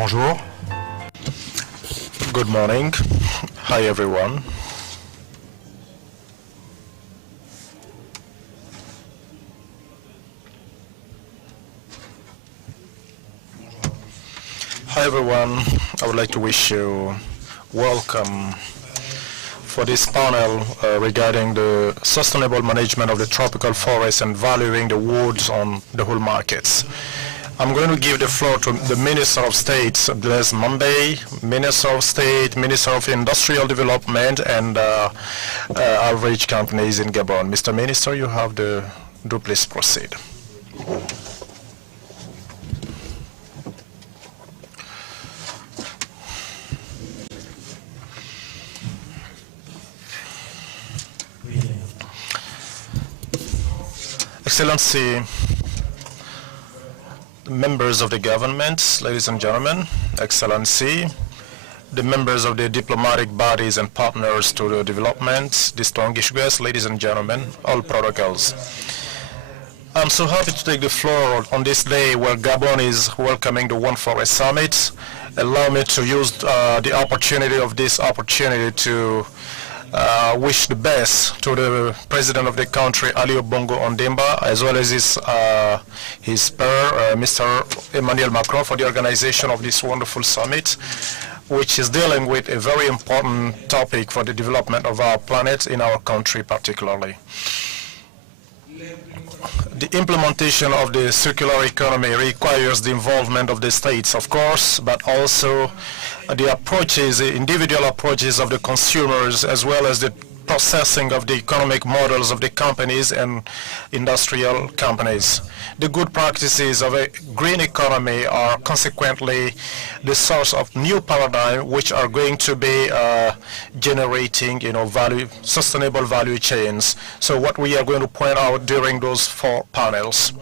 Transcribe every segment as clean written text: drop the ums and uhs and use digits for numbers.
Bonjour. Good morning. Hi, everyone. Hi, everyone. I would like to wish you welcome for this panel regarding the sustainable management of the tropical forests and valuing the woods on the whole markets. I'm going to give the floor to the Minister of State, Blaise Mambey, Minister of State, Minister of Industrial Development and Average Companies in Gabon. Mr. Minister, you have the please proceed. Excellency, members of the government, ladies and gentlemen, Excellency, the members of the diplomatic bodies and partners to the development, distinguished guests, ladies and gentlemen, all protocols. I'm so happy to take the floor on this day where Gabon is welcoming the One Forest Summit. Allow me to use the opportunity of this opportunity to wish the best to the president of the country, Ali Bongo Ondimba, as well as his peer, Mr. Emmanuel Macron, for the organization of this wonderful summit, which is dealing with a very important topic for the development of our planet in our country particularly. The implementation of the circular economy requires the involvement of the states, of course, but also the approaches, the individual approaches of the consumers, as well as the processing of the economic models of the companies and industrial companies. The good practices of a green economy are consequently the source of new paradigm which are going to be generating, sustainable value chains. So what we are going to point out during those 4 panels,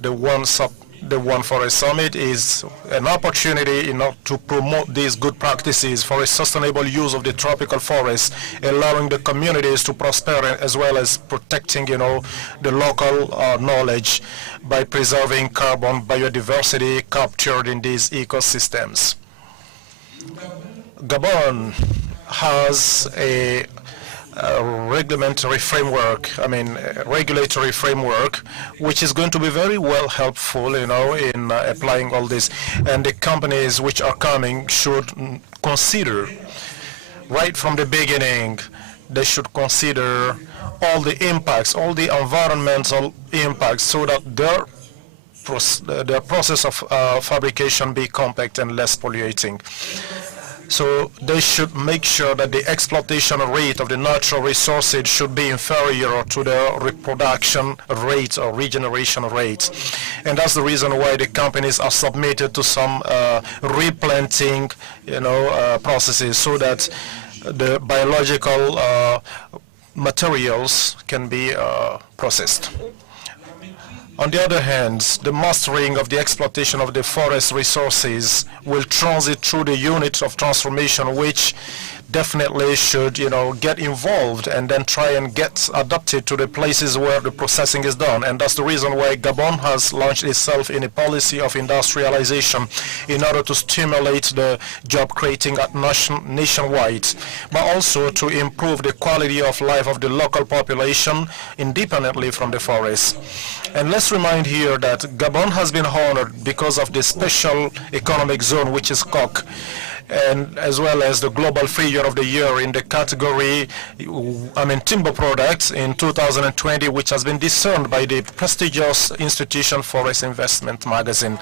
the One Forest Summit is an opportunity to promote these good practices for a sustainable use of the tropical forests, allowing the communities to prosper as well as protecting, the local knowledge by preserving carbon biodiversity captured in these ecosystems. Gabon has a regulatory framework, which is going to be very well helpful, in applying all this. And the companies which are coming should consider, right from the beginning, they should consider all the impacts, all the environmental impacts, so that their process of fabrication be compact and less polluting. So they should make sure that the exploitation rate of the natural resources should be inferior to the reproduction rate or regeneration rate. And that's the reason why the companies are submitted to some replanting, processes, so that the biological materials can be processed. On the other hand, the mastering of the exploitation of the forest resources will transit through the units of transformation, which definitely should, get involved and then try and get adapted to the places where the processing is done. And that's the reason why Gabon has launched itself in a policy of industrialization in order to stimulate the job creating at nationwide, but also to improve the quality of life of the local population independently from the forest. And let's remind here that Gabon has been honored because of the special economic zone, which is COC, and as well as the Global Free Year of the Year in the category, timber products in 2020, which has been discerned by the prestigious institution Forest Investment Magazine.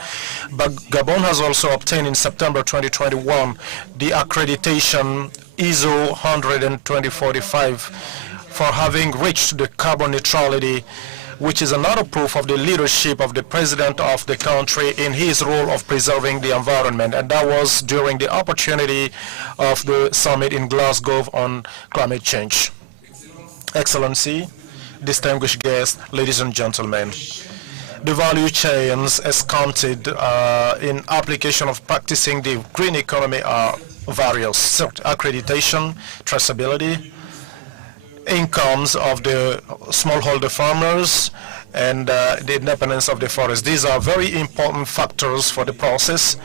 But Gabon has also obtained in September 2021 the accreditation ISO 12045 for having reached the carbon neutrality, which is another proof of the leadership of the president of the country in his role of preserving the environment. And that was during the opportunity of the summit in Glasgow on climate change. Excellency, distinguished guests, ladies and gentlemen, the value chains as counted in application of practicing the green economy are various: accreditation, traceability, incomes of the smallholder farmers, and the independence of the forest. These are very important factors for the process.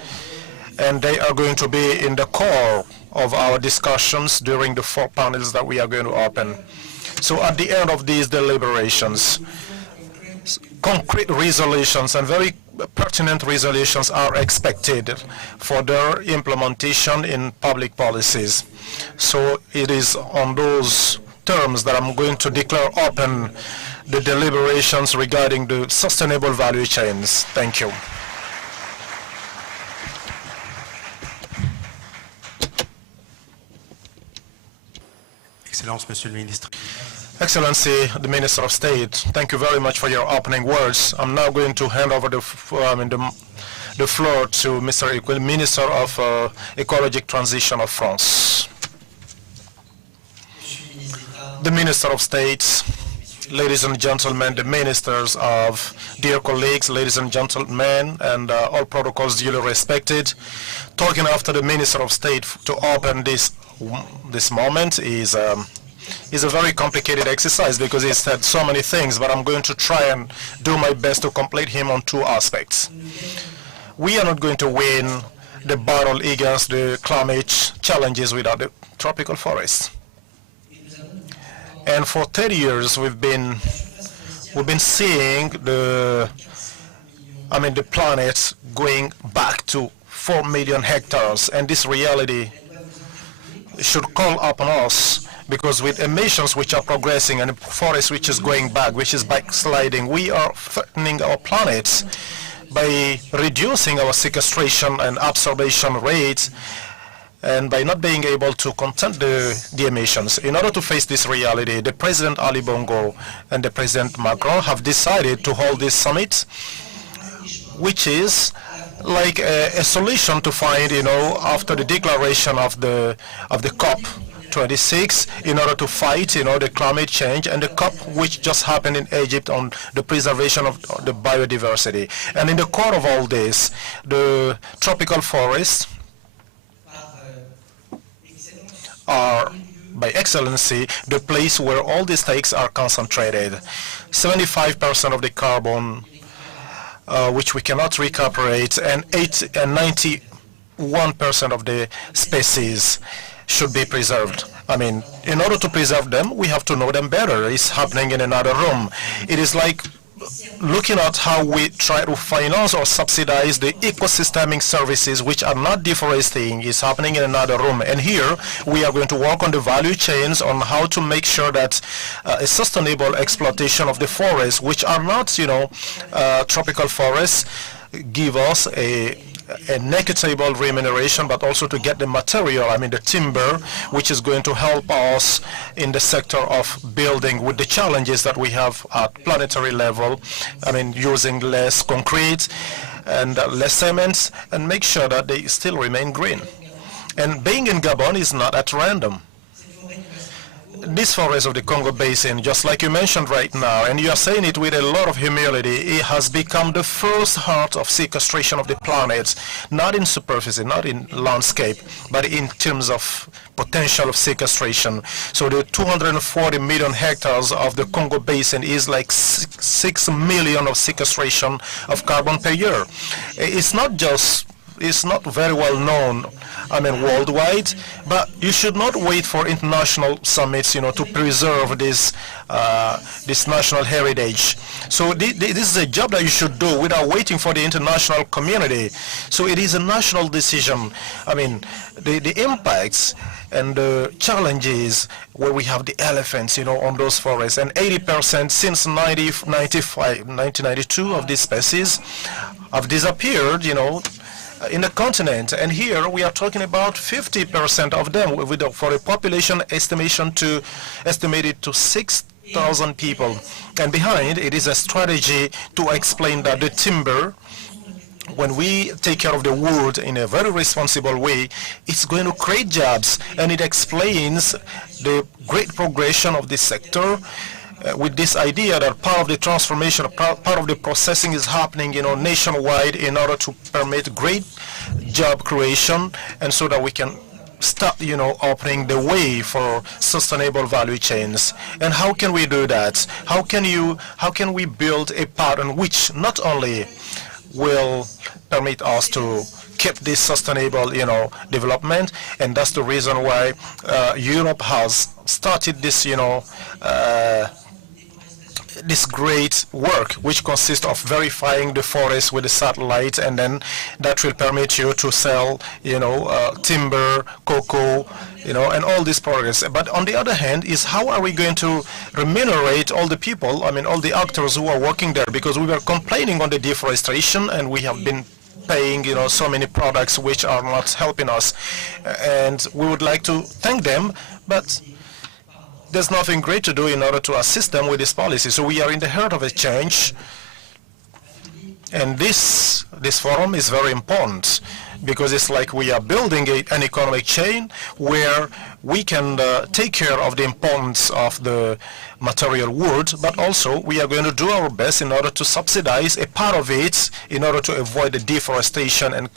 and they are going to be in the core of our discussions during the 4 panels that we are going to open. So at the end of these deliberations, concrete resolutions and very pertinent resolutions are expected for their implementation in public policies. So it is on those terms that I'm going to declare open the deliberations regarding the sustainable value chains. Thank you. Excellence, Monsieur le Ministre. Excellency, the Minister of State, thank you very much for your opening words. I'm now going to hand over the floor to Mr. Minister of Ecologic Transition of France. The Minister of State, ladies and gentlemen, the ministers of dear colleagues, ladies and gentlemen, and all protocols duly respected. Talking after the Minister of State to open this moment is a very complicated exercise because he said so many things, but I'm going to try and do my best to complete him on 2 aspects. We are not going to win the battle against the climate challenges without the tropical forests. And for 30 years we've been seeing the planet going back to 4 million hectares, and this reality should call upon us, because with emissions which are progressing and a forest which is going back, which is backsliding, we are threatening our planet by reducing our sequestration and absorption rates and by not being able to contain the emissions. In order to face this reality, the President Ali Bongo and the President Macron have decided to hold this summit, which is like a solution to find, after the declaration of the COP26 in order to fight, the climate change, and the COP which just happened in Egypt on the preservation of the biodiversity. And in the core of all this, the tropical forests are, by excellency, the place where all the stakes are concentrated. 75% of the carbon which we cannot recuperate, and 91% of the species should be preserved. In order to preserve them, we have to know them better. It's happening in another room. It is like looking at how we try to finance or subsidize the ecosystemic services which are not deforesting is happening in another room. And here we are going to work on the value chains on how to make sure that a sustainable exploitation of the forests, which are not, tropical forests, give us a equitable remuneration, but also to get the material, the timber, which is going to help us in the sector of building with the challenges that we have at planetary level, using less concrete and less cements, and make sure that they still remain green. And being in Gabon is not at random. This forest of the Congo Basin, just like you mentioned right now, and you are saying it with a lot of humility, it has become the first heart of sequestration of the planet, not in superficie, not in landscape, but in terms of potential of sequestration. So the 240 million hectares of the Congo Basin is like 6 million of sequestration of carbon per year. It's not very well known, worldwide, but you should not wait for international summits, to preserve this national heritage. So this is a job that you should do without waiting for the international community. So it is a national decision. The impacts and the challenges where we have the elephants, on those forests, and 80% since 1992 of these species have disappeared, in the continent. And here we are talking about 50% of them for a population estimated to 6,000 people. And behind it is a strategy to explain that the timber, when we take care of the wood in a very responsible way, it's going to create jobs, and it explains the great progression of this sector. With this idea that part of the transformation, part of the processing is happening, nationwide in order to permit great job creation, and so that we can start, opening the way for sustainable value chains. And how can we do that? How can we build a pattern which not only will permit us to keep this sustainable, development. And that's the reason why Europe has started this, this great work, which consists of verifying the forest with the satellite, and then that will permit you to sell, timber, cocoa, and all these progress. But on the other hand, is how are we going to remunerate all the people, all the actors who are working there? Because we were complaining on the deforestation, and we have been paying, so many products which are not helping us, and we would like to thank them, but there's nothing great to do in order to assist them with this policy. So we are in the heart of a change, and this forum is very important, because it's like we are building an economic chain where we can take care of the importance of the material wood, but also we are going to do our best in order to subsidize a part of it in order to avoid the deforestation and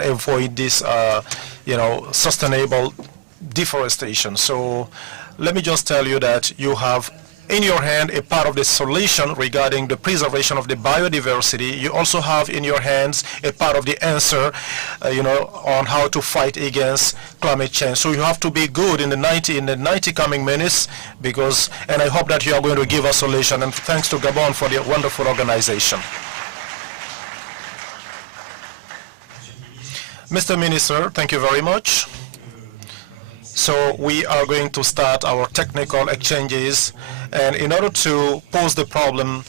avoid this, sustainable deforestation. So let me just tell you that you have in your hand a part of the solution regarding the preservation of the biodiversity. You also have in your hands a part of the answer, on how to fight against climate change. So you have to be good in the 90 coming minutes, and I hope that you are going to give a solution. And thanks to Gabon for the wonderful organization. Mr. Minister, thank you very much. So we are going to start our technical exchanges, and in order to pose the problem,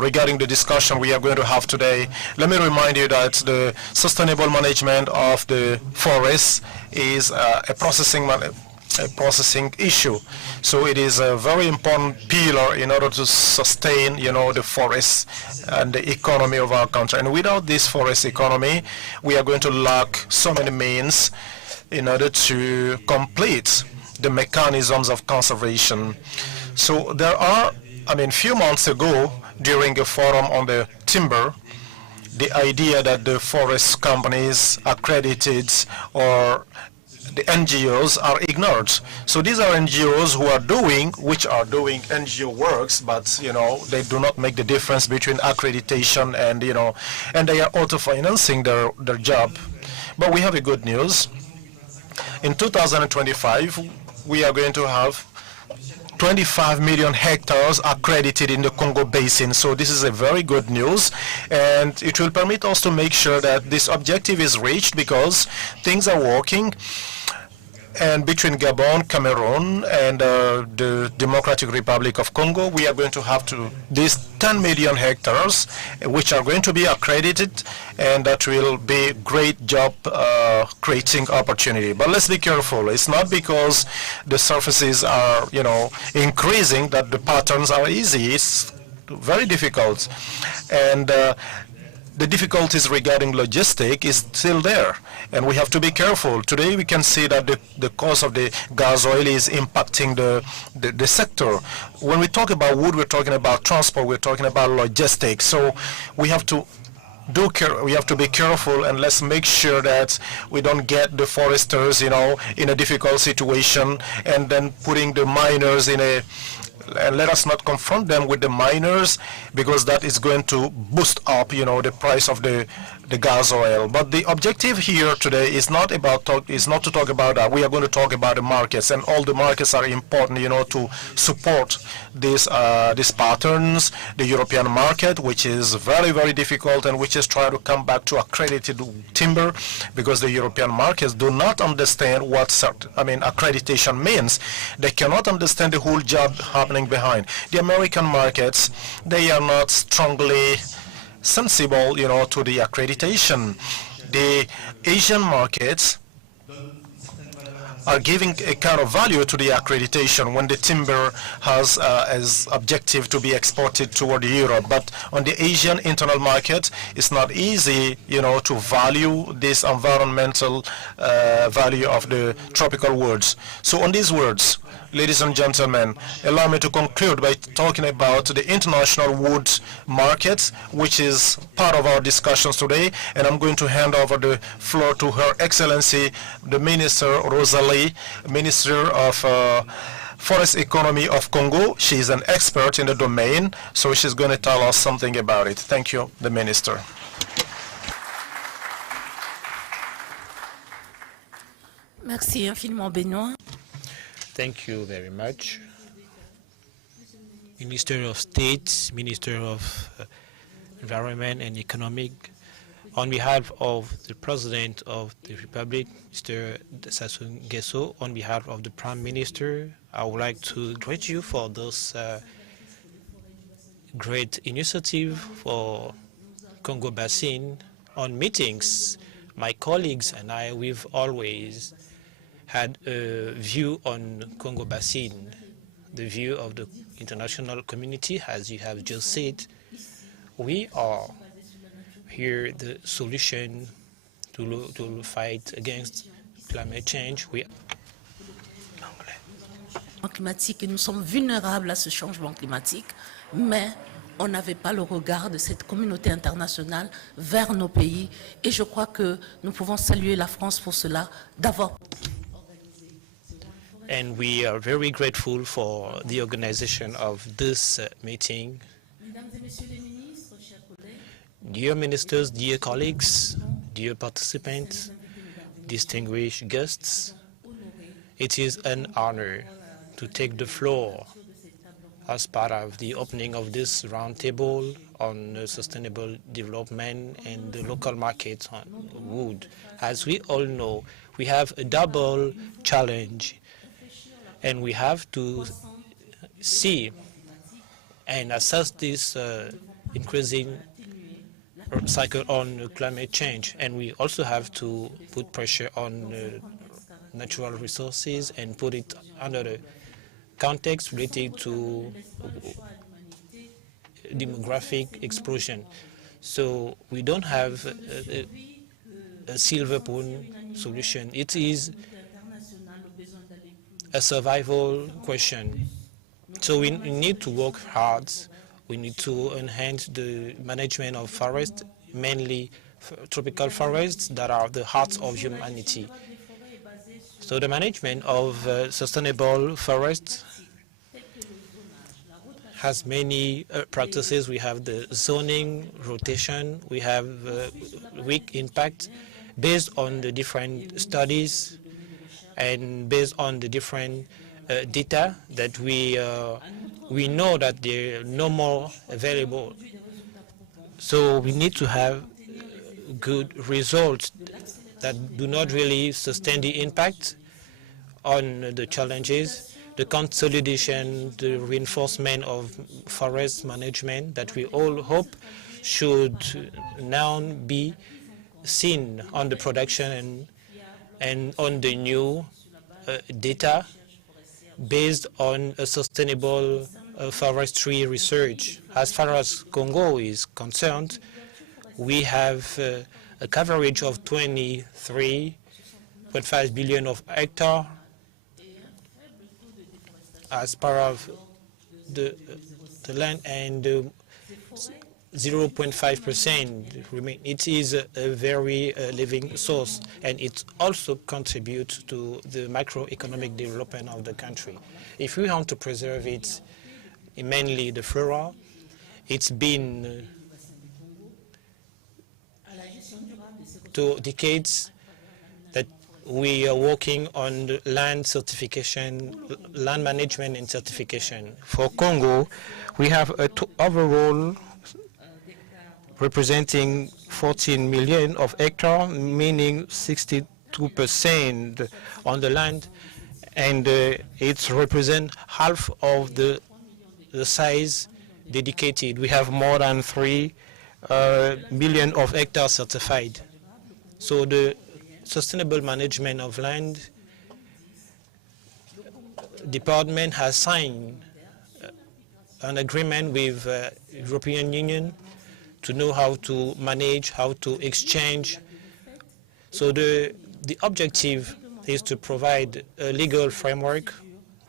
regarding the discussion we are going to have today, let me remind you that the sustainable management of the forests is a processing issue. So it is a very important pillar in order to sustain, the forests and the economy of our country. And without this forest economy, we are going to lack so many means in order to complete the mechanisms of conservation. So there are, few months ago, during a forum on the timber, the idea that the forest companies accredited or the NGOs are ignored. So these are NGOs which are doing NGO works, but they do not make the difference between accreditation and they are auto-financing their job. But we have a good news. In 2025, we are going to have 25 million hectares accredited in the Congo Basin. So this is a very good news, and it will permit us to make sure that this objective is reached, because things are working. And between Gabon, Cameroon, and the Democratic Republic of Congo, we are going to have these 10 million hectares, which are going to be accredited, and that will be great job creating opportunity. But let's be careful. It's not because the surfaces are, increasing that the patterns are easy. It's very difficult. And the difficulties regarding logistics is still there, and we have to be careful. Today we can see that the cost of the gas oil is impacting the sector. When we talk about wood, we're talking about transport, we're talking about logistics. So we have to be careful, and let's make sure that we don't get the foresters, in a difficult situation, and then putting the miners and let us not confront them with the miners, because that is going to boost up, the price of the gas oil. But the objective here today is not to talk about that. We are going to talk about the markets, and all the markets are important, to support these patterns. The European market, which is very, very difficult, and which is trying to come back to accredited timber, because the European markets do not understand what accreditation means. They cannot understand the whole job happening behind. The American markets, they are not strongly sensible, to the accreditation. The Asian markets are giving a kind of value to the accreditation when the timber has as objective to be exported toward Europe. But on the Asian internal market, it's not easy, to value this environmental value of the tropical woods. So on these words, ladies and gentlemen, allow me to conclude by talking about the international wood market, which is part of our discussions today. And I'm going to hand over the floor to Her Excellency, the Minister Rosalie, Minister of Forest Economy of Congo. She's an expert in the domain, so she's going to tell us something about it. Thank you, the Minister. Merci infiniment, Benoît. Thank you very much. Minister of State, Minister of Environment and Economic, on behalf of the President of the Republic, Mr. Sassou Nguesso, on behalf of the Prime Minister, I would like to greet you for this great initiative for Congo Basin. On meetings, my colleagues and I, we've always had a view on Congo Basin, the view of the international community, as you have just said. We are here the solution to fight against climate change. Climatique et nous sommes vulnérables à ce changement climatique, mais on n'avait pas le regard de cette communauté internationale vers nos pays et je crois que nous pouvons saluer la France pour cela, d'avoir. And we are very grateful for the organization of this meeting. Dear ministers, dear colleagues, dear participants, distinguished guests, it is an honor to take the floor as part of the opening of this roundtable on sustainable development and the local markets on wood. As we all know, we have a double challenge, and we have to see and assess this increasing cycle on climate change, and we also have to put pressure on natural resources and put it under the context related to demographic explosion. So we don't have a silver spoon solution. It is a survival question. So we need to work hard. We need to enhance the management of forests, mainly tropical forests that are the heart of humanity. So the management of sustainable forests has many practices. We have the zoning, rotation, we have weak impact based on the different studies and based on the different data that we know that they're no more available. So we need to have good results that do not really sustain the impact on the challenges, the consolidation, the reinforcement of forest management that we all hope should now be seen on the production and on the new data based on a sustainable forestry research. As far as Congo is concerned, we have a coverage of 23.5 billion of hectares as part of the land, and 0.5% remain. It is a very living source, and it also contributes to the macroeconomic development of the country. If we want to preserve it, mainly the flora, it's been 2 decades that we are working on the land certification, land management and certification. For Congo, we have a overall representing 14 million of hectares, meaning 62% on the land, and it represents half of the size dedicated. We have more than 3 million of hectares certified. So the sustainable management of land department has signed an agreement with European Union to know how to manage, how to exchange. So the objective is to provide a legal framework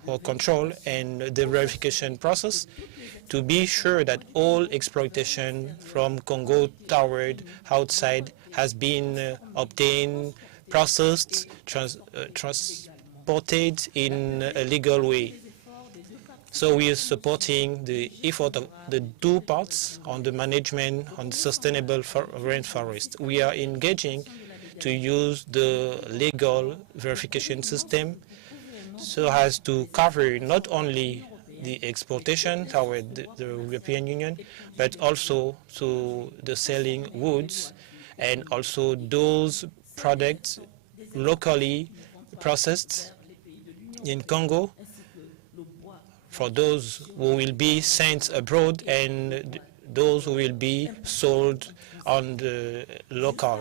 for control and the verification process to be sure that all exploitation from Congo toward outside has been obtained, processed, transported in a legal way. So we are supporting the effort of the 2 parts on the management on sustainable rainforest. We are engaging to use the legal verification system so as to cover not only the exportation toward the European Union, but also to the selling woods and also those products locally processed in Congo for those who will be sent abroad and those who will be sold on the local.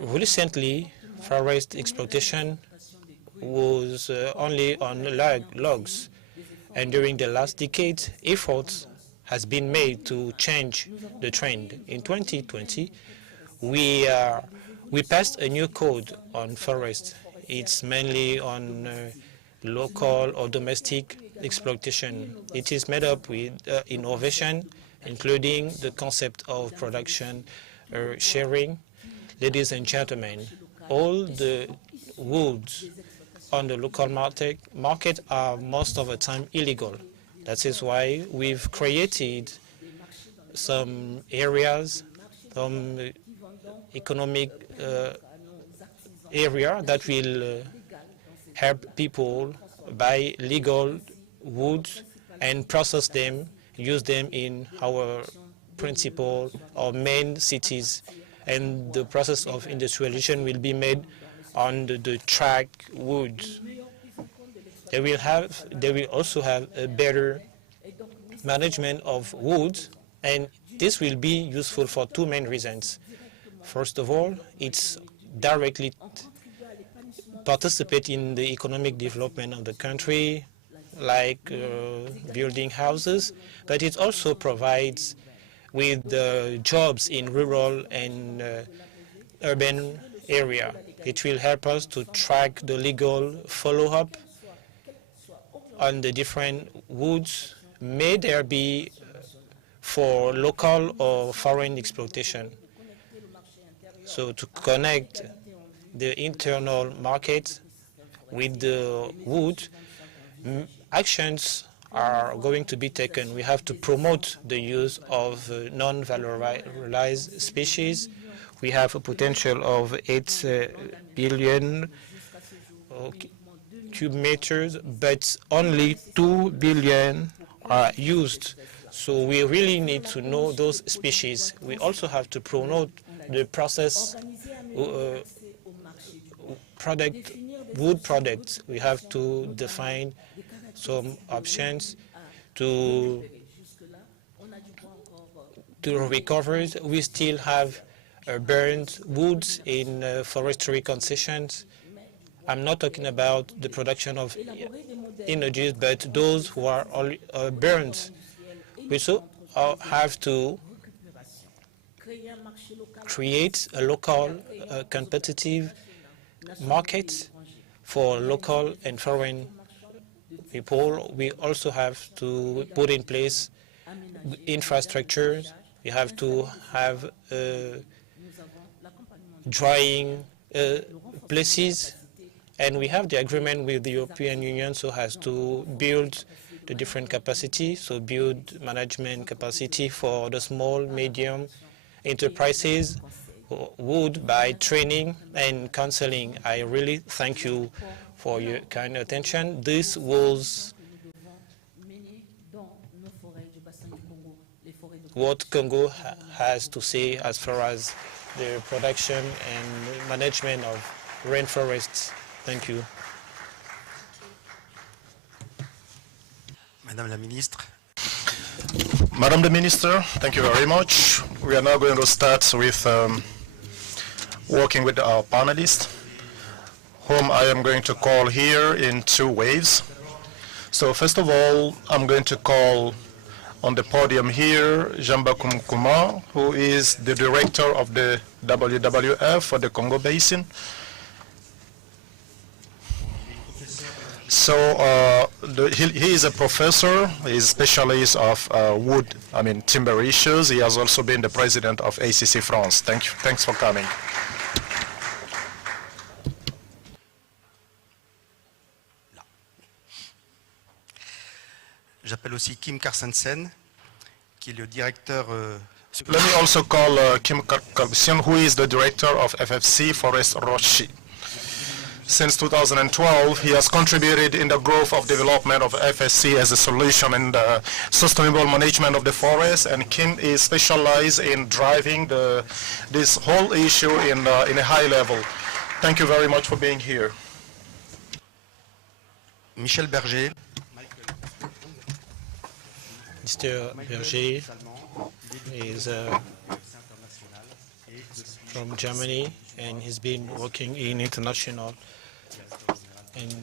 Recently, forest exploitation was only on logs, and during the last decade, efforts has been made to change the trend. In 2020, we passed a new code on forest. It's mainly on local or domestic exploitation. It is made up with innovation, including the concept of production sharing. Ladies and gentlemen, all the woods on the local market are most of the time illegal. That is why we've created some areas, some economic area that will help people buy legal woods and process them, use them in our principal or main cities. And the process of industrialization will be made on the track woods. They will also have a better management of woods, and this will be useful for two main reasons. First of all, it's directly participate in the economic development of the country, like building houses, but it also provides with jobs in rural and urban area. It will help us to track the legal follow-up on the different woods. May there be for local or foreign exploitation. So to connect the internal market with the wood, actions are going to be taken. We have to promote the use of non-valorized species. We have a potential of 8 billion cubic meters, but only 2 billion are used. So we really need to know those species. We also have to promote the process wood products. We have to define some options to recover. We still have burned woods in forestry concessions. I'm not talking about the production of energies, but those who are burned. We also have to create a local competitive market for local and foreign people. We also have to put in place infrastructures. We have to have drying places, and we have the agreement with the European Union so as to build the different capacity, so build management capacity for the small, medium enterprises would by training and counseling. I really thank you for your kind attention. This was what Congo has to say as far as the production and management of rainforests. Thank you. Madame la Ministre. Madam the Minister, thank you very much. We are now going to start with working with our panelists, whom I am going to call here in 2 waves. So first of all, I'm going to call on the podium here Jean-Bakoum Kouma, who is the director of the WWF for the Congo Basin. So he is a professor, he is a specialist of timber issues. He has also been the president of ACC France. Thank you. Thanks for coming. J'appelle aussi Kim Carstensen, qui est le directeur Let me also call Kim Kalbisian, who is the director of FFC Forest Rochi. Since 2012, he has contributed in the growth of development of FSC as a solution in the sustainable management of the forest, and Kim is specialized in driving this whole issue in a high level. Thank you very much for being here. Michel Berger. Mr. Berger is from Germany, and he's been working in international, and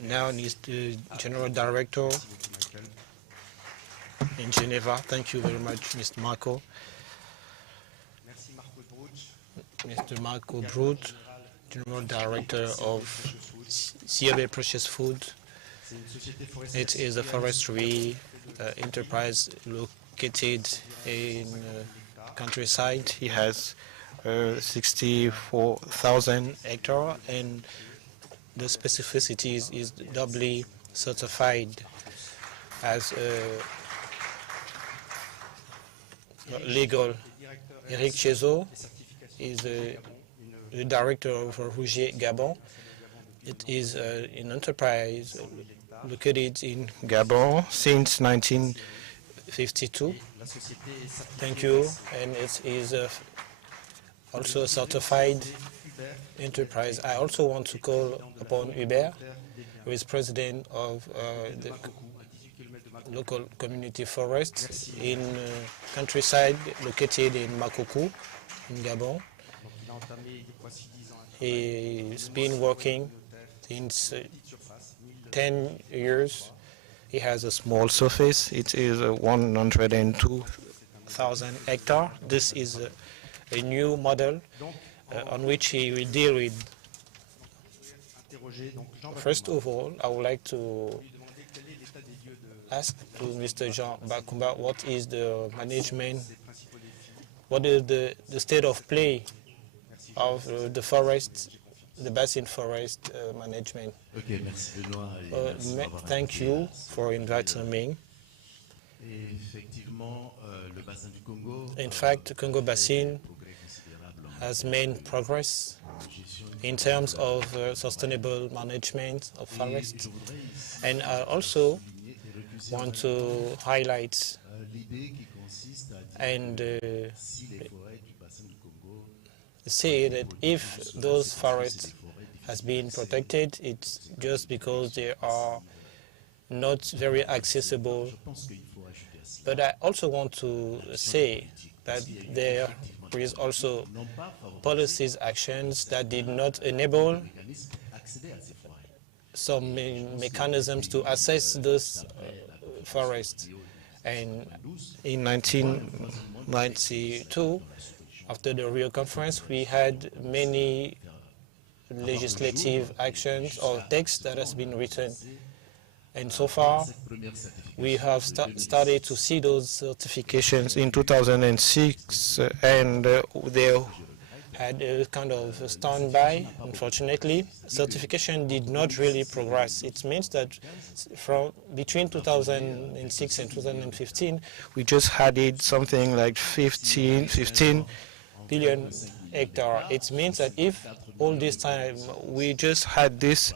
now he's the general director in Geneva. Thank you very much, Mr. Marco. Mr. Marco Brut, general director of CAB Precious Food. It is a forestry enterprise located in countryside. He has 64,000 hectares, and the specificities is doubly certified as legal. Eric Chezo is the director of Rougier Gabon. It is an enterprise located in Gabon since 1952. Thank you, and it is also a certified enterprise. I also want to call upon Hubert, who is president of the local community forest in countryside located in Makoko, in Gabon. He's been working since 10 years. He has a small surface. It is 102,000 hectares. This is a new model on which he will deal with. First of all, I would like to ask to Mr. Jean Bakumba what is the management, what is the state of play of the forest, the basin forest management. Okay, merci Benoît. Thank you for inviting me. In fact, the Congo Basin has made progress in terms of sustainable management of forests. And I also want to highlight and say that if those forests has been protected, it's just because they are not very accessible. But I also want to say that there is also policies, actions that did not enable some mechanisms to assess those forests. And in 1992, after the Rio Conference, we had many legislative actions or texts that has been written. And so far, we have started to see those certifications in 2006, and they had a kind of a standby. Unfortunately, certification did not really progress. It means that from between 2006 and 2015, we just added something like 15 billion hectares. It means that if all this time we just had this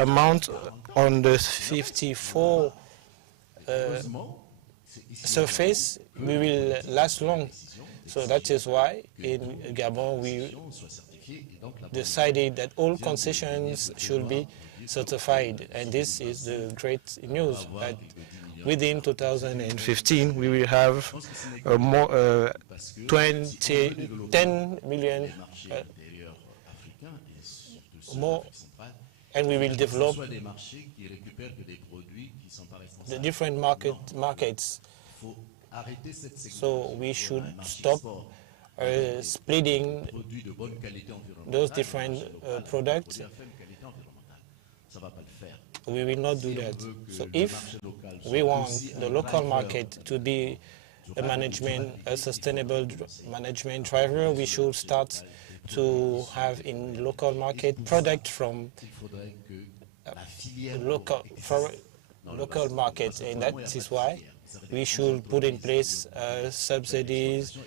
amount on the 54 surface, we will last long. So that is why in Gabon we decided that all concessions should be certified, and this is the great news. That within 2015 we will have more 10 million more, and we will develop the different markets. So we should stop splitting those different products. We will not do that. So if we want the local market to be a sustainable management driver, we should start to have in local market product from local markets, and that is why we should put in place subsidies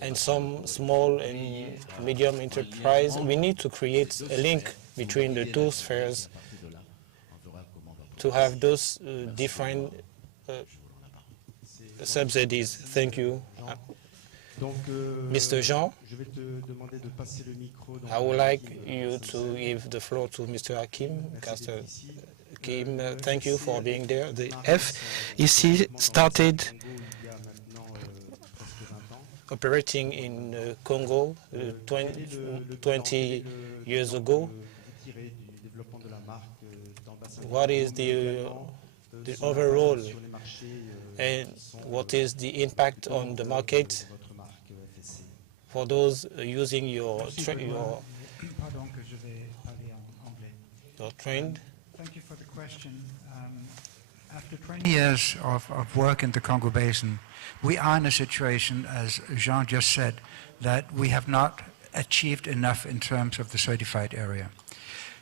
and some small and medium enterprise. We need to create a link between the two spheres to have those different subsidies. Thank you. Mr. Jean, I would like you to give the floor to Mr. Hakim. Mr. Hakim, thank you for being there. The FEC started operating in Congo 20 years ago. What is the overall and what is the impact on the market for those using your trend? Thank you for the question. After 20 years of work in the Congo Basin, we are in a situation, as Jean just said, that we have not achieved enough in terms of the certified area.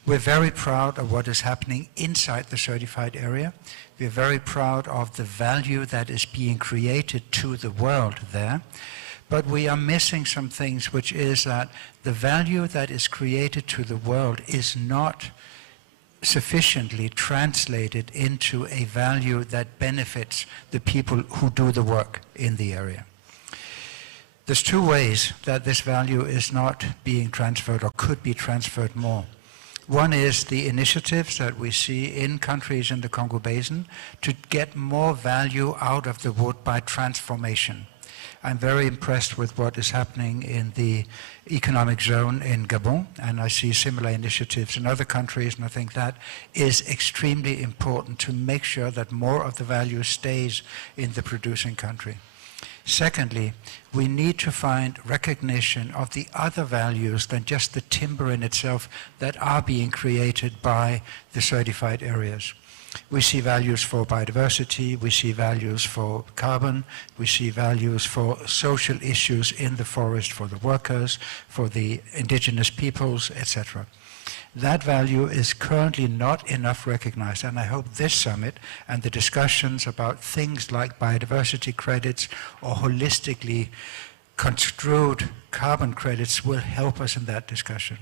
We're very proud of what is happening inside the certified area. We're very proud of the value that is being created to the world there. But we are missing some things, which is that the value that is created to the world is not sufficiently translated into a value that benefits the people who do the work in the area. There's two ways that this value is not being transferred or could be transferred more. One is the initiatives that we see in countries in the Congo Basin to get more value out of the wood by transformation. I'm very impressed with what is happening in the economic zone in Gabon, and I see similar initiatives in other countries, and I think that is extremely important to make sure that more of the value stays in the producing country. Secondly, we need to find recognition of the other values than just the timber in itself that are being created by the certified areas. We see values for biodiversity, we see values for carbon, we see values for social issues in the forest, for the workers, for the indigenous peoples, etc. That value is currently not enough recognized, and I hope this summit and the discussions about things like biodiversity credits or holistically construed carbon credits will help us in that discussion.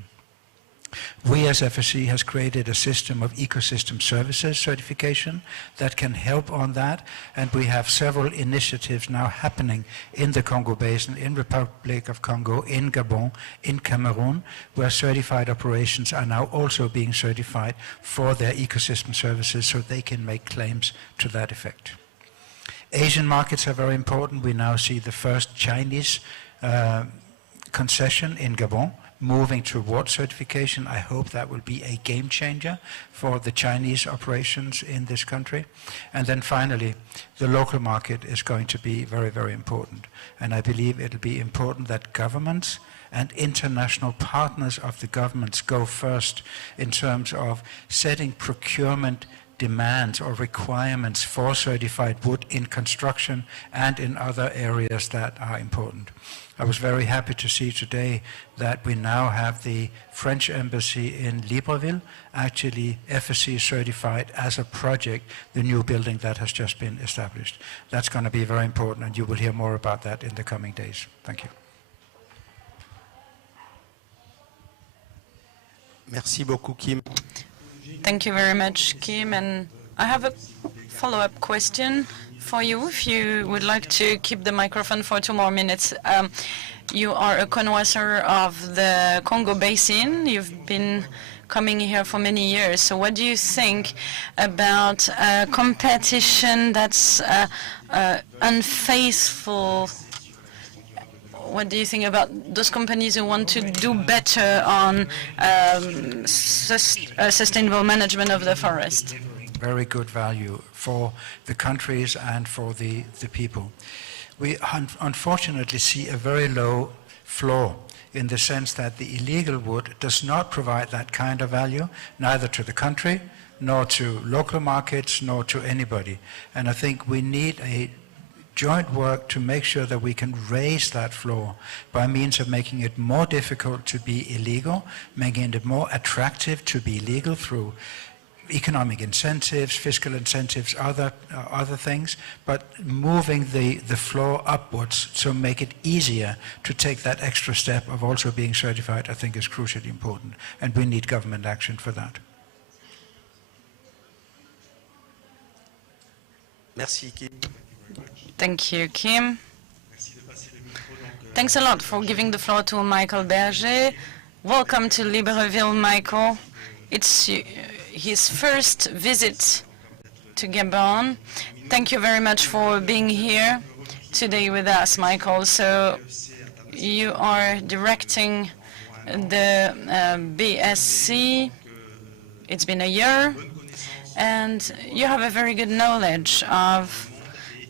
We as FSC has created a system of ecosystem services certification that can help on that, and we have several initiatives now happening in the Congo Basin, in Republic of Congo, in Gabon, in Cameroon, where certified operations are now also being certified for their ecosystem services so they can make claims to that effect. Asian markets are very important. We now see the first Chinese concession in Gabon moving toward certification. I hope that will be a game changer for the Chinese operations in this country. And then finally, the local market is going to be very, very important. And I believe it'll be important that governments and international partners of the governments go first in terms of setting procurement demands or requirements for certified wood in construction and in other areas that are important. I was very happy to see today that we now have the French embassy in Libreville actually FSC certified as a project, the new building that has just been established. That's going to be very important, and you will hear more about that in the coming days. Thank you. Merci beaucoup, Kim. Thank you very much, Kim. And I have a follow-up question for you, if you would like to keep the microphone for 2 more minutes. You are a connoisseur of the Congo Basin. You've been coming here for many years. So what do you think about competition that's unfaithful? What do you think about those companies who want to do better on sustainable management of the forest? Very good value for the countries and for the people. We unfortunately see a very low floor in the sense that the illegal wood does not provide that kind of value, neither to the country, nor to local markets, nor to anybody. And I think we need a joint work to make sure that we can raise that floor by means of making it more difficult to be illegal, making it more attractive to be legal through economic incentives, fiscal incentives, other things, but moving the floor upwards to make it easier to take that extra step of also being certified, I think is crucially important, and we need government action for that. Merci, Kim. Thank you, Kim. Thanks a lot for giving the floor to Michael Berger. Welcome to Libreville, Michael. It's his first visit to Gabon. Thank you very much for being here today with us, Michael. So you are directing the BSC. It's been a year, and you have a very good knowledge of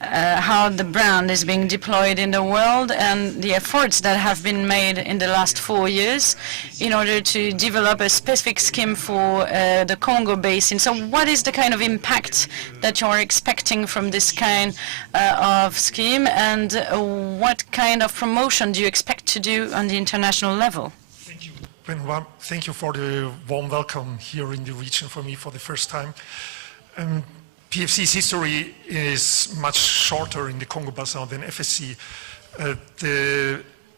how the brand is being deployed in the world and the efforts that have been made in the last 4 years in order to develop a specific scheme for the Congo Basin. So what is the kind of impact that you are expecting from this kind of scheme, and what kind of promotion do you expect to do on the international level? Thank you, Benoit. Thank you for the warm welcome here in the region for me for the first time. PFC's history is much shorter in the Congo Basin than FSC.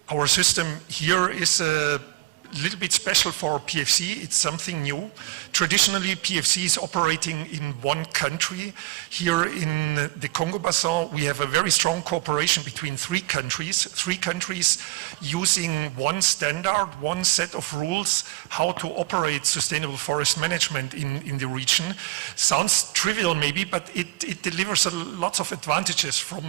Our system here is a little bit special for PFC. It's something new. Traditionally, PFC is operating in one country. Here in the Congo Basin, we have a very strong cooperation between three countries using one standard, one set of rules, how to operate sustainable forest management in the region. Sounds trivial maybe, but it delivers lots of advantages from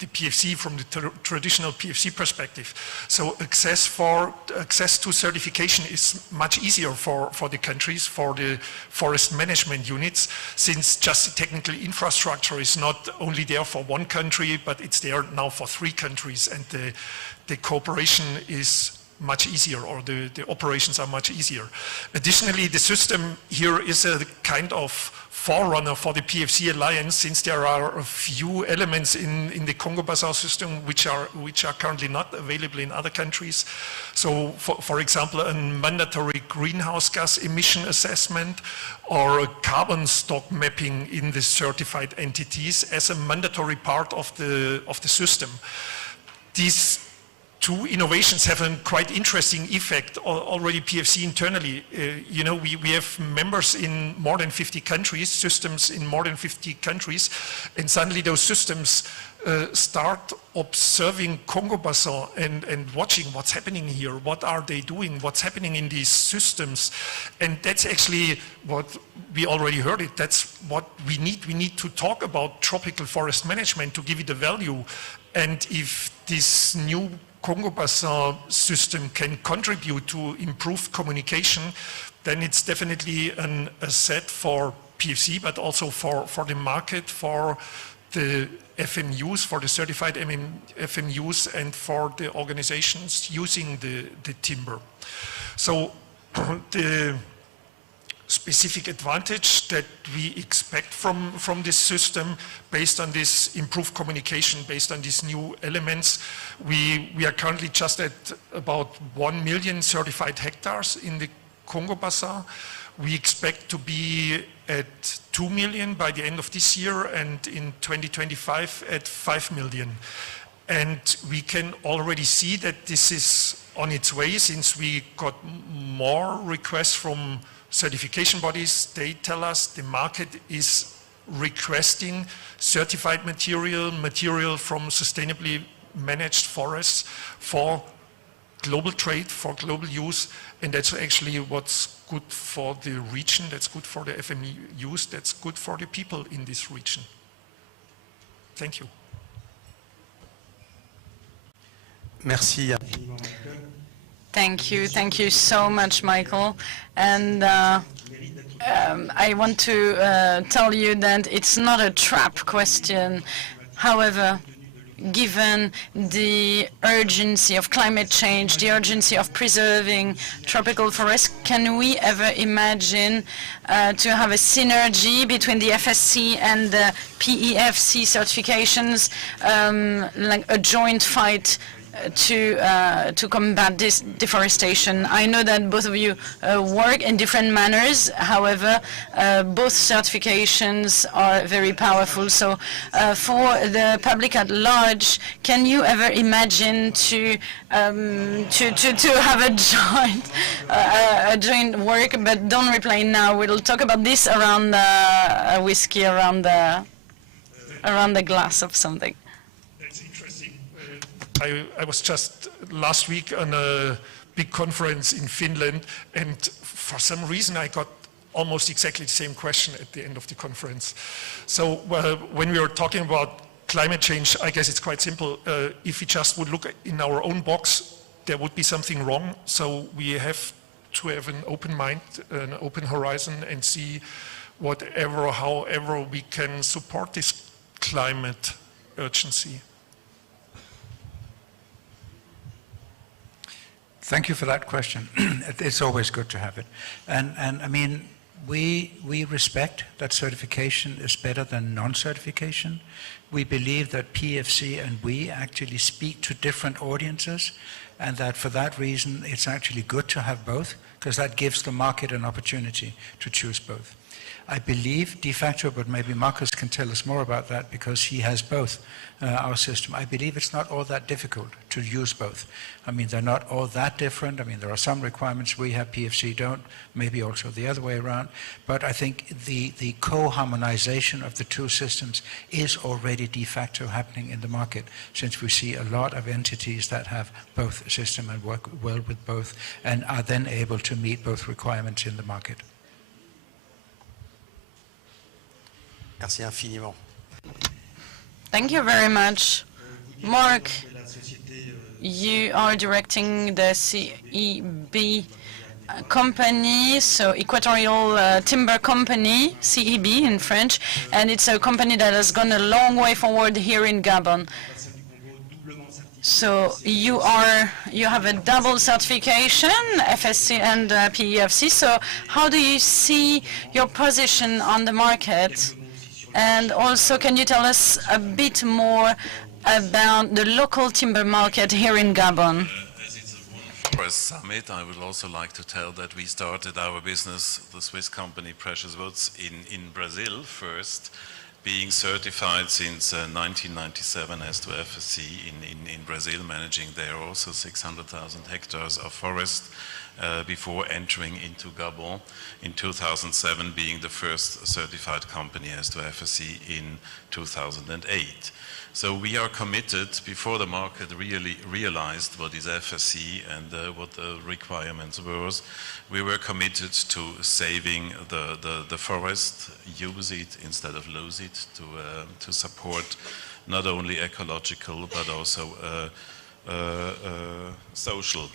the PFC, from the traditional PFC perspective. So access to certification is much easier for the countries, for the forest management units, since just the technical infrastructure is not only there for one country, but it's there now for three countries, and the cooperation is much easier, or the operations are much easier. Additionally, the system here is a kind of forerunner for the PFC alliance, since there are a few elements in the Congo Basin system which are currently not available in other countries. So, for example, a mandatory greenhouse gas emission assessment or a carbon stock mapping in the certified entities as a mandatory part of the system. These two innovations have a quite interesting effect already PFC internally. We have members in more than 50 countries, systems in more than 50 countries, and suddenly those systems start observing Congo Basin and watching what's happening here, what are they doing, what's happening in these systems. And that's actually what we already heard it, that's what we need. We need to talk about tropical forest management to give it a value. And if this new Congo Basin system can contribute to improved communication, then it's definitely an asset for PFC, but also for the market, for the FMUs, for the certified FMUs, and for the organizations using the timber. So the specific advantage that we expect from this system, based on this improved communication, based on these new elements, we are currently just at about 1 million certified hectares in the Congo Basin. We expect to be at 2 million by the end of this year, and in 2025 at 5 million. And we can already see that this is on its way, since we got more requests from certification bodies. They tell us the market is requesting certified material from sustainably managed forests for global trade, for global use, and that's actually what's good for the region, that's good for the FMUs, that's good for the people in this region. Thank you. Merci. Thank you so much, Michael. And I want to tell you that it's not a trap question. However, given the urgency of climate change, the urgency of preserving tropical forests, can we ever imagine to have a synergy between the FSC and the PEFC certifications, like a joint fight to combat this deforestation. I know that both of you work in different manners. However, both certifications are very powerful. So for the public at large, can you ever imagine to have a joint work? But don't reply now. We'll talk about this around the whiskey, around the glass of something. That's interesting. I was just last week on a big conference in Finland, and for some reason I got almost exactly the same question at the end of the conference. So when we were talking about climate change, I guess it's quite simple. If we just would look in our own box, there would be something wrong. So we have to have an open mind, an open horizon, and see whatever, however we can support this climate urgency. Thank you for that question. It's always good to have it. And I mean, we respect that certification is better than non-certification. We believe that PFC and we actually speak to different audiences, and that for that reason it's actually good to have both, because that gives the market an opportunity to choose both. I believe de facto, but maybe Marcus can tell us more about that because he has both our system. I believe it's not all that difficult to use both. I mean, they're not all that different. I mean, there are some requirements we have, PFC don't, maybe also the other way around. But I think the co-harmonization of the two systems is already de facto happening in the market, since we see a lot of entities that have both system and work well with both and are then able to meet both requirements in the market. Merci infiniment. Thank you very much. Mark, you are directing the CEB company, so Equatorial Timber Company, CEB in French, and it's a company that has gone a long way forward here in Gabon. So you have a double certification, FSC and PEFC. So how do you see your position on the market? And also, can you tell us a bit more about the local timber market here in Gabon? As it's a Forest Summit, I would also like to tell that we started our business, the Swiss company Precious Woods, in Brazil first, being certified since 1997 as to FSC in Brazil, managing there also 600,000 hectares of forest before entering into Gabon in 2007, being the first certified company as to FSC in 2008. So we are committed, before the market really realized what is FSC and what the requirements were, we were committed to saving the forest, use it instead of lose it, to support not only ecological but also social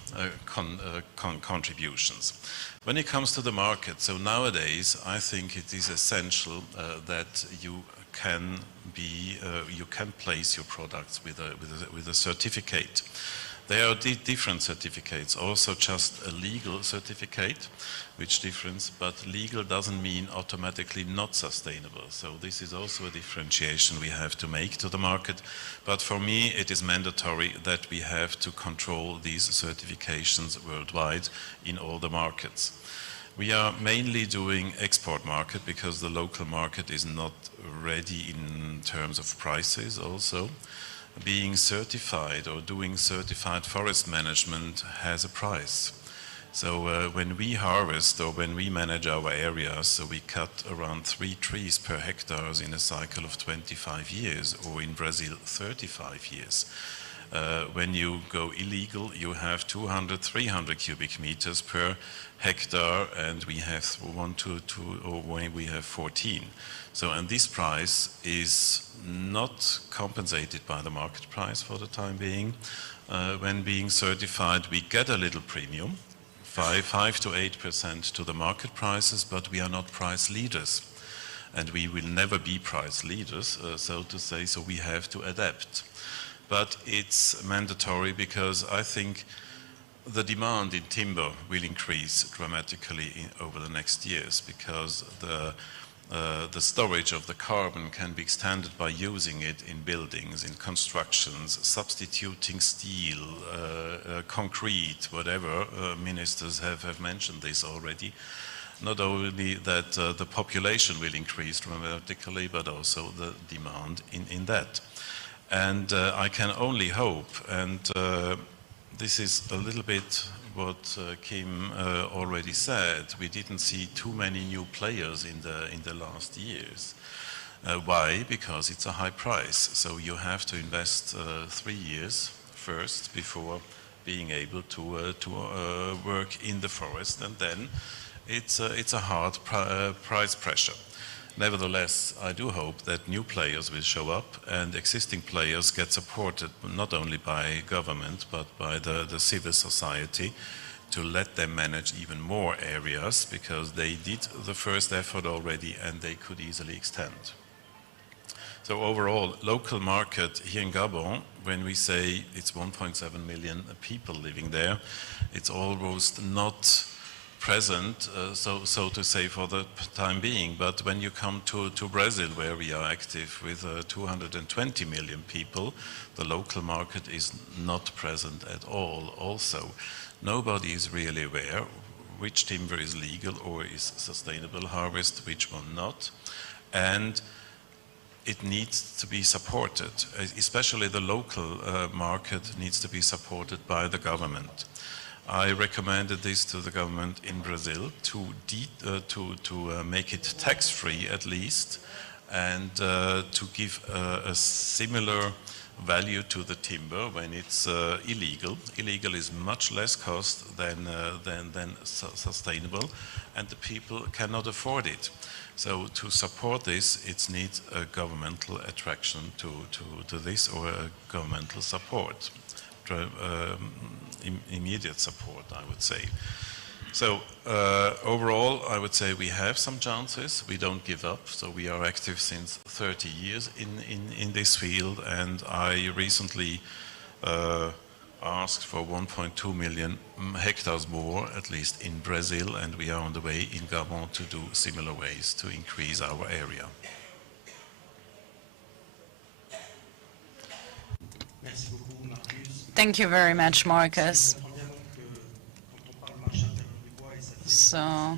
contributions. When it comes to the market, so nowadays I think it is essential that you can place your products with a certificate. There are different certificates, also just a legal certificate, which difference, but legal doesn't mean automatically not sustainable. So this is also a differentiation we have to make to the market. But for me, it is mandatory that we have to control these certifications worldwide in all the markets. We are mainly doing export market because the local market is not ready in terms of prices also. Being certified or doing certified forest management has a price. So when we harvest or when we manage our areas, so we cut around 3 trees per hectare in a cycle of 25 years, or in Brazil 35 years. When you go illegal, you have 200, 300 cubic meters per hectare, and we have 1 to 2, or we have 14. So, and this price is not compensated by the market price for the time being. When being certified, we get a little premium, 5 to 8% to the market prices, but we are not price leaders. And we will never be price leaders, so to say, so we have to adapt. But it's mandatory because I think the demand in timber will increase dramatically over the next years, because the storage of the carbon can be extended by using it in buildings, in constructions, substituting steel, concrete, whatever. Ministers have mentioned this already. Not only that the population will increase dramatically, but also the demand in that. And I can only hope, and this is a little bit what Kim already said, we didn't see too many new players in the last years. Why? Because it's a high price. So you have to invest 3 years first before being able to work in the forest, and then it's a hard price pressure. Nevertheless, I do hope that new players will show up and existing players get supported not only by government but by the civil society to let them manage even more areas, because they did the first effort already and they could easily extend. So overall, local market here in Gabon, when we say it's 1.7 million people living there, it's almost not present, so to say, for the time being. But when you come to Brazil, where we are active with 220 million people, the local market is not present at all also. Nobody is really aware which timber is legal or is sustainable harvest, which one not. And it needs to be supported, especially the local market needs to be supported by the government. I recommended this to the government in Brazil to make it tax-free at least, and to give a similar value to the timber when it's illegal. Illegal is much less cost than sustainable, and the people cannot afford it. So to support this, it needs a governmental attraction to this, or a governmental support. Immediate support, I would say. So overall, I would say we have some chances. We don't give up. So we are active since 30 years in this field, and I recently asked for 1.2 million hectares more, at least in Brazil, and we are on the way in Gabon to do similar ways to increase our area. Thank you very much, Marcus. So,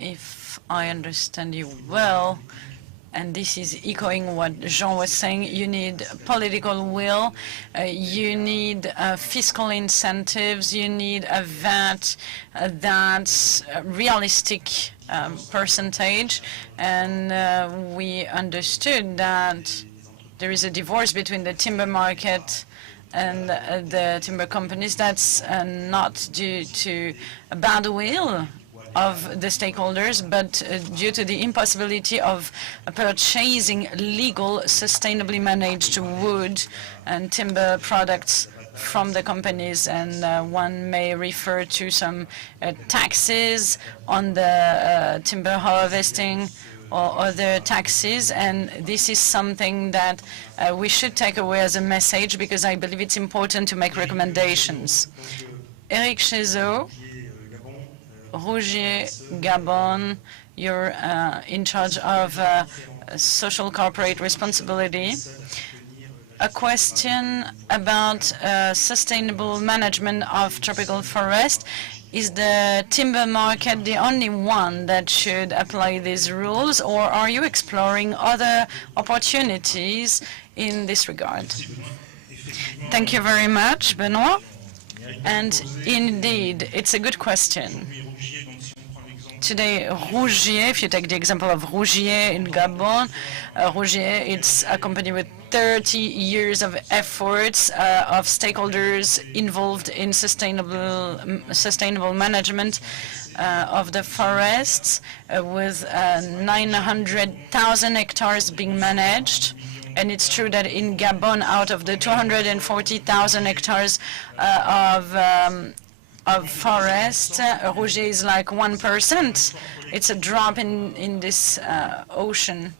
if I understand you well, and this is echoing what Jean was saying, you need political will, you need fiscal incentives, you need a VAT that's a realistic percentage, and we understood that there is a divorce between the timber market and the timber companies. That's not due to a bad will of the stakeholders, but due to the impossibility of purchasing legal, sustainably managed wood and timber products from the companies. And one may refer to some taxes on the timber harvesting or other taxes, and this is something that we should take away as a message, because I believe it's important to make recommendations. Eric Chezeau, Rougier, Gabon, you're in charge of social corporate responsibility. A question about sustainable management of tropical forest. Is the timber market the only one that should apply these rules, or are you exploring other opportunities in this regard? Thank you very much, Benoit. And indeed, it's a good question. Today, Rougier, if you take the example of Rougier in Gabon, Rougier, it's a company with 30 years of efforts of stakeholders involved in sustainable management of the forests, with 900,000 hectares being managed. And it's true that in Gabon, out of the 240,000 hectares of forest, Rougier is like 1%. It's a drop in this ocean.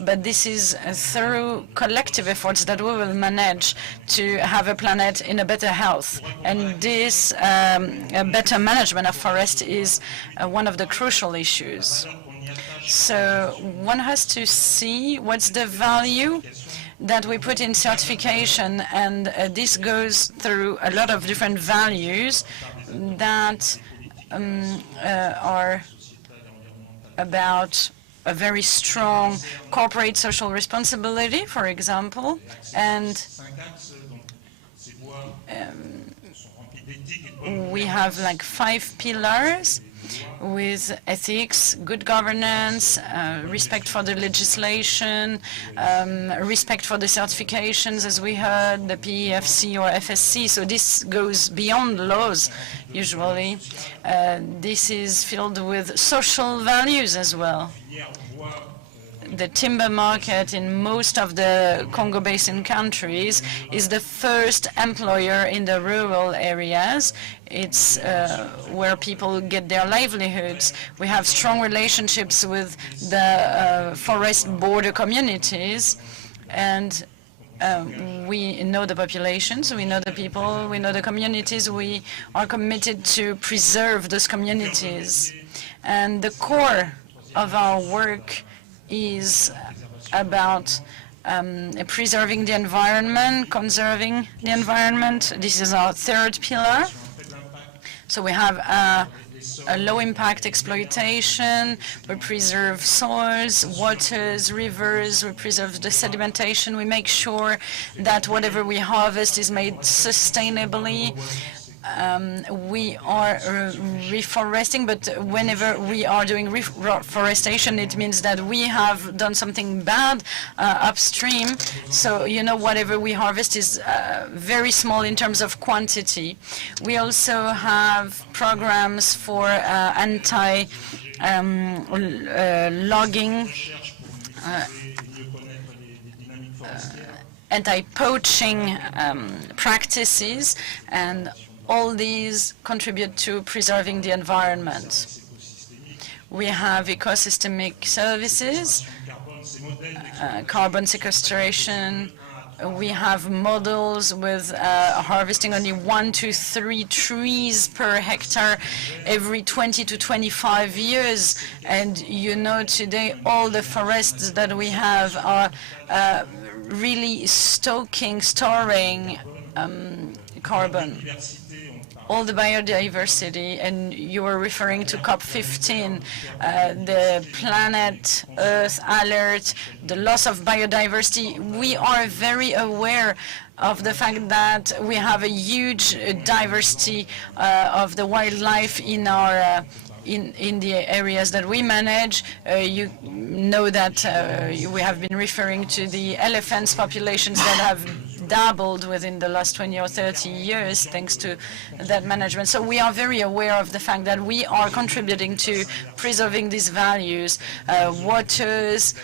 But this is through collective efforts that we will manage to have a planet in a better health. And this better management of forest is one of the crucial issues. So one has to see what's the value that we put in certification, and this goes through a lot of different values that are about a very strong corporate social responsibility, for example, and we have like 5 pillars with ethics, good governance, respect for the legislation, respect for the certifications, as we heard, the PEFC or FSC. So this goes beyond laws, usually. This is filled with social values as well. The timber market in most of the Congo Basin countries is the first employer in the rural areas. It's where people get their livelihoods. We have strong relationships with the forest border communities, and we know the populations, we know the people, we know the communities. We are committed to preserve those communities. And the core of our work is about preserving the environment, conserving the environment. This is our 3rd pillar. So we have a low-impact exploitation. We preserve soils, waters, rivers. We preserve the sedimentation. We make sure that whatever we harvest is made sustainably. We are reforesting, but whenever we are doing reforestation, it means that we have done something bad upstream. So, you know, whatever we harvest is very small in terms of quantity. We also have programs for anti-logging, anti-poaching practices, and all these contribute to preserving the environment. We have ecosystemic services, carbon sequestration. We have models with harvesting only 1 to 3 trees per hectare every 20 to 25 years. And you know, today all the forests that we have are really storing carbon. All the biodiversity, and you were referring to COP15, the planet Earth alert, the loss of biodiversity. We are very aware of the fact that we have a huge diversity of the wildlife in our in the areas that we manage. You know that we have been referring to the elephants populations that have doubled within the last 20 or 30 years thanks to that management. So we are very aware of the fact that we are contributing to preserving these values, waters,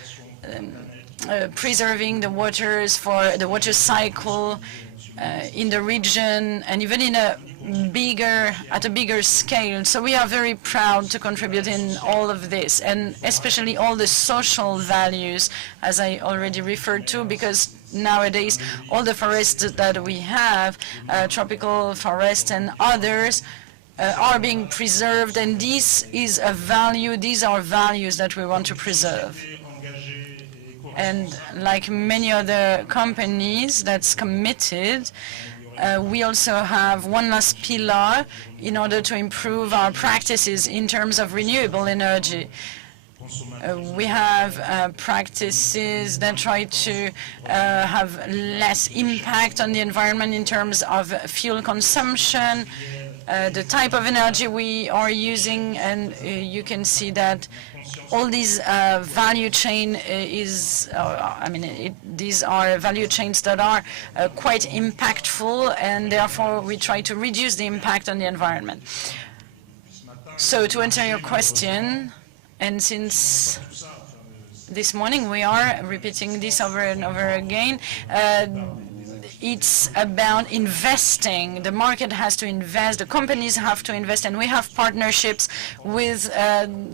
preserving the waters for the water cycle in the region, and even in at a bigger scale. So we are very proud to contribute in all of this, and especially all the social values, as I already referred to, because nowadays all the forests that we have, tropical forests and others, are being preserved, and this is a value, these are values that we want to preserve. And like many other companies that's committed, we also have one last pillar in order to improve our practices in terms of renewable energy. We have practices that try to have less impact on the environment in terms of fuel consumption, the type of energy we are using, and you can see that all these value chain these are value chains that are quite impactful, and therefore we try to reduce the impact on the environment. So to answer your question, and since this morning we are repeating this over and over again, it's about investing. The market has to invest, the companies have to invest, and we have partnerships with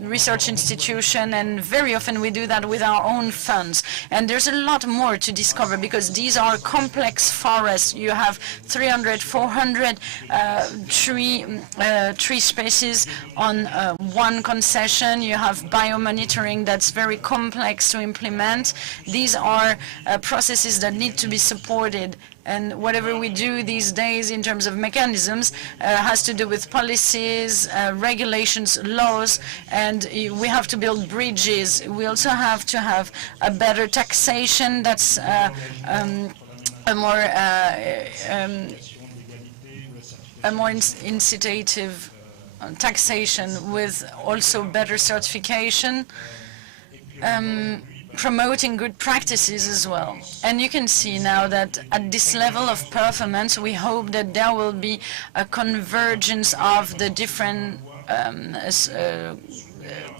research institutions, and very often we do that with our own funds. And there's a lot more to discover because these are complex forests. You have 300, 400 tree species on one concession. You have biomonitoring that's very complex to implement. These are processes that need to be supported. And whatever we do these days in terms of mechanisms has to do with policies, regulations, laws, and we have to build bridges. We also have to have a better taxation that's a more incitative taxation with also better certification, promoting good practices as well. And you can see now that at this level of performance, we hope that there will be a convergence of the different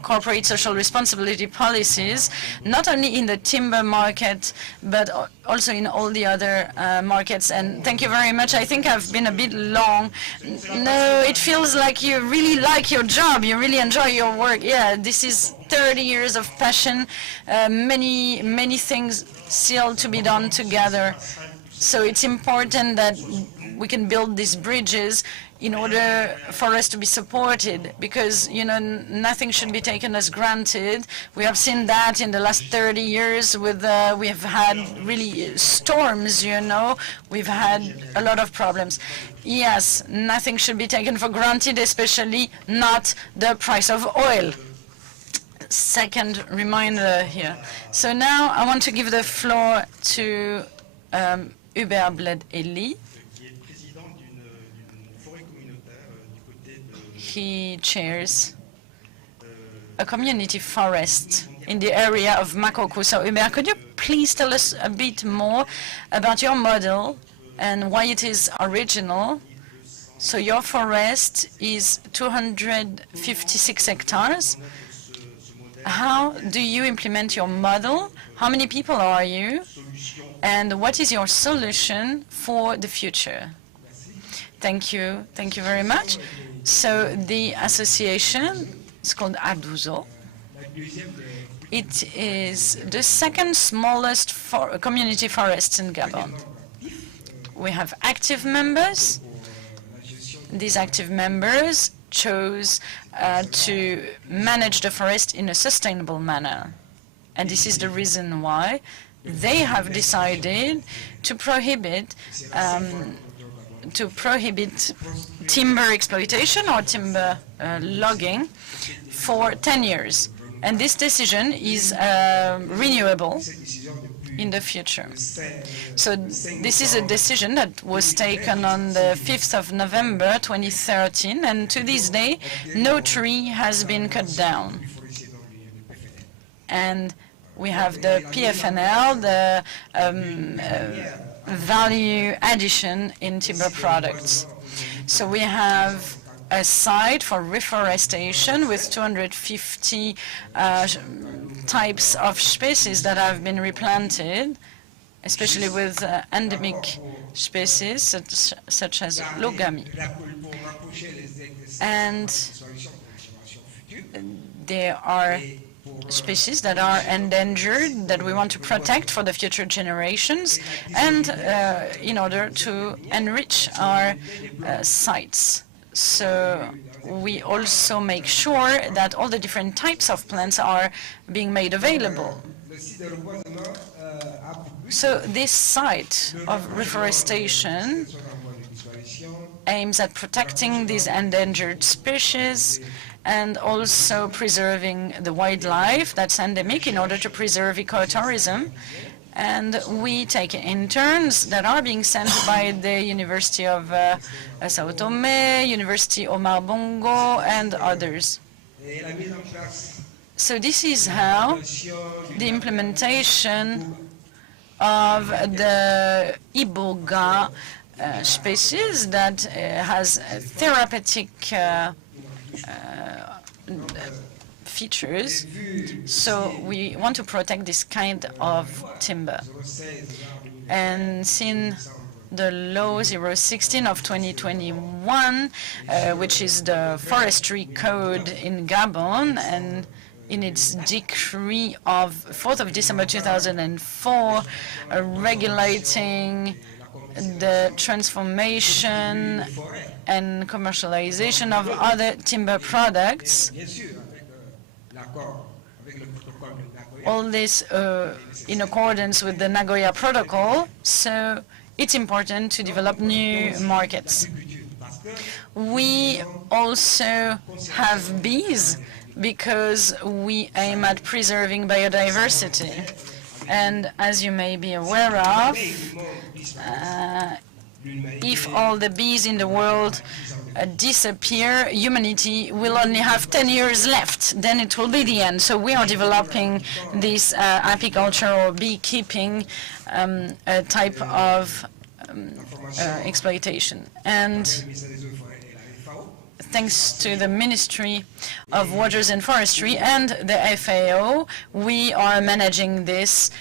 corporate social responsibility policies, not only in the timber market, but also in all the other markets. And thank you very much. I think I've been a bit long. No, it feels like you really like your job. You really enjoy your work. Yeah, this is 30 years of passion, many things still to be done together. So it's important that we can build these bridges in order for us to be supported, because nothing should be taken as granted. We have seen that in the last 30 years with we have had really storms. We've had a lot of problems. Yes, nothing should be taken for granted, especially not the price of oil. Second reminder here. So now I want to give the floor to Hubert Bled-Eli. He chairs a community forest in the area of Makoko. So Hubert, could you please tell us a bit more about your model and why it is original? So your forest is 256 hectares. How do you implement your model? How many people are you? And what is your solution for the future? Thank you. Thank you very much. So the association is called Aduzo. It is the second smallest community forest in Gabon. We have active members. These active members chose to manage the forest in a sustainable manner. And this is the reason why they have decided to prohibit timber exploitation or timber logging for 10 years. And this decision is renewable in the future. So this is a decision that was taken on the 5th of November 2013, and to this day, no tree has been cut down. And we have the PFNL, the value addition in timber products. So we have a site for reforestation with 250 types of species that have been replanted, especially with endemic species such as logami. And there are species that are endangered that we want to protect for the future generations, and in order to enrich our sites. So we also make sure that all the different types of plants are being made available. So this site of reforestation aims at protecting these endangered species and also preserving the wildlife that's endemic in order to preserve ecotourism. And we take interns that are being sent by the University of Sao Tome, University Omar Bongo, and others. So this is how the implementation of the Iboga species that has therapeutic features. So we want to protect this kind of timber. And since the law 016 of 2021, which is the forestry code in Gabon, and in its decree of 4th of December 2004, regulating the transformation and commercialization of other timber products. All this in accordance with the Nagoya Protocol, so it's important to develop new markets. We also have bees because we aim at preserving biodiversity. And as you may be aware of, if all the bees in the world disappear, humanity will only have 10 years left. Then it will be the end. So we are developing this apicultural beekeeping type of exploitation. And thanks to the Ministry of Waters and Forestry and the FAO, we are managing this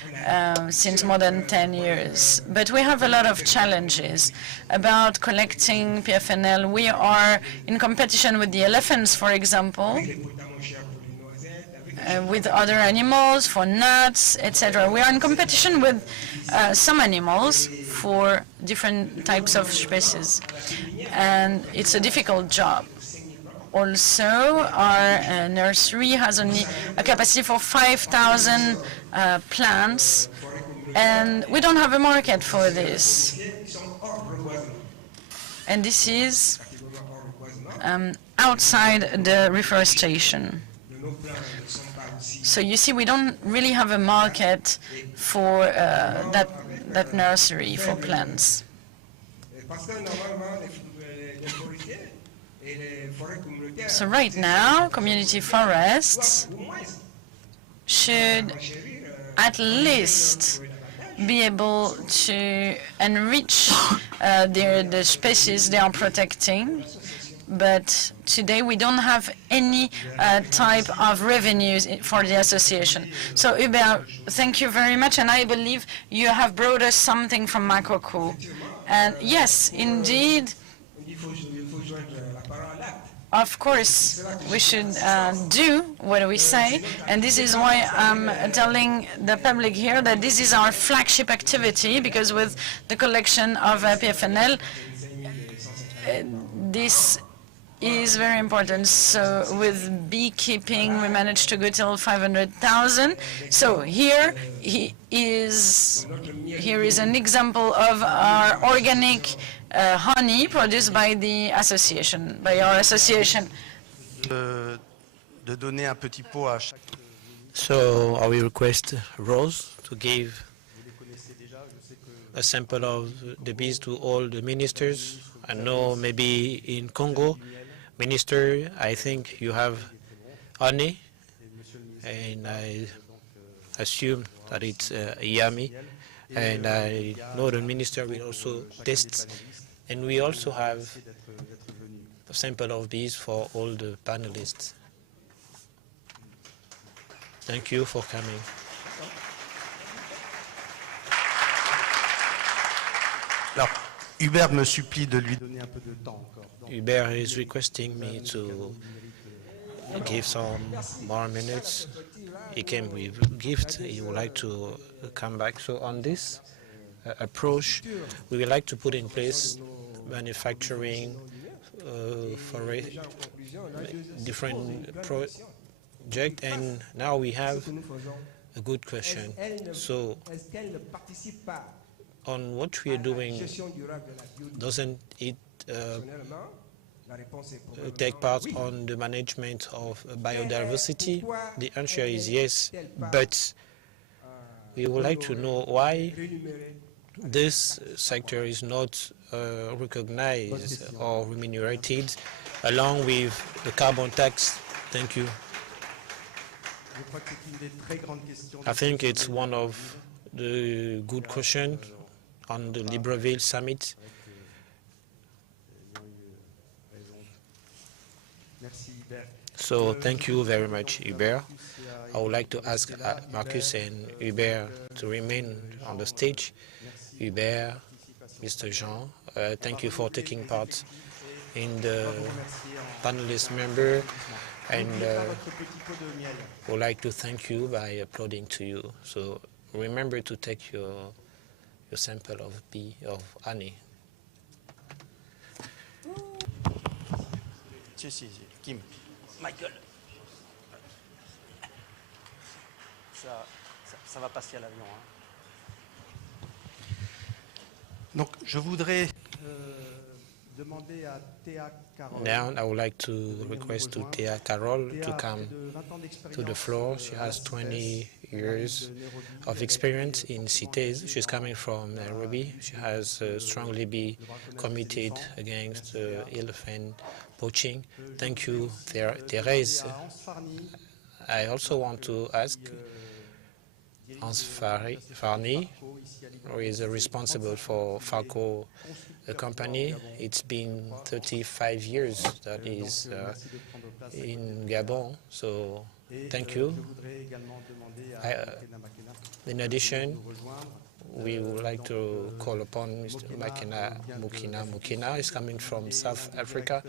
since more than 10 years. But we have a lot of challenges about collecting PFNL. We are in competition with the elephants, for example, with other animals for nuts, etc. We are in competition with some animals for different types of species, and it's a difficult job. Also, our nursery has only a capacity for 5,000 plants, and we don't have a market for this. And this is outside the reforestation. So you see, we don't really have a market for that nursery for plants. So right now, community forests should at least be able to enrich the species they are protecting. But today we don't have any type of revenues for the association. So Hubert, thank you very much, and I believe you have brought us something from Makoko. And yes, indeed, of course, we should do what we say, and this is why I'm telling the public here that this is our flagship activity, because with the collection of PFNL, this is very important. So with beekeeping, we managed to go till 500,000. So here is an example of our organic honey produced by the association, by our association. De donner un petit pot à chaque. So I will request Rose to give a sample of the bees to all the ministers. I know maybe in Congo, minister, I think you have honey, and I assume that it's yummy. And I know the minister will also test. And we also have a sample of bees for all the panelists. Thank you for coming. Alors, Hubert me supplie de lui donner un peu de temps encore. Hubert is requesting me to give some more minutes. He came with a gift. He would like to come back. So on this approach, we would like to put in place manufacturing for a different project. And now we have a good question. So on what we are doing, doesn't it take part on the management of biodiversity? The answer is yes, but we would like to know why this sector is not recognized or remunerated along with the carbon tax. Thank you. I think it's one of the good questions on the Libreville summit. So thank you very much, Hubert. I would like to ask Marcus and Hubert to remain on the stage. Hubert, Mr. Jean. Thank you for taking part in the panelist member, and would like to thank you by applauding to you. So remember to take your sample of honey. Kim. Michael. Ça va passer à l'avion. Donc, je voudrais demander à Théa Carole. Now, I would like to request to Thea Carol to come to the floor. She has 20 years of experience in CITES. She's coming from Nairobi. She has strongly been committed against elephant poaching. Thank you, Thérèse. I also want to ask Hans Farni, who is responsible for Falco company. It's been 35 years that is in Gabon, so thank you. In addition, we would like to call upon Mr. Mukina. Mukina is coming from South Africa.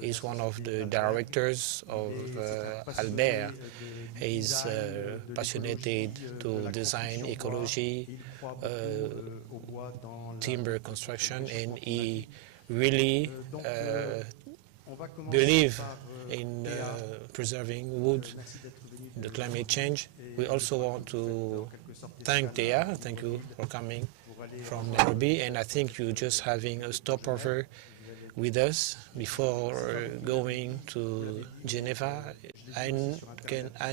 He's one of the directors of Albert. He's passionate to design ecology, timber construction, and he really believes in preserving wood, the climate change. We also want to thank Thea. Thank you for coming from Nairobi, and I think you're just having a stopover with us before going to Geneva. I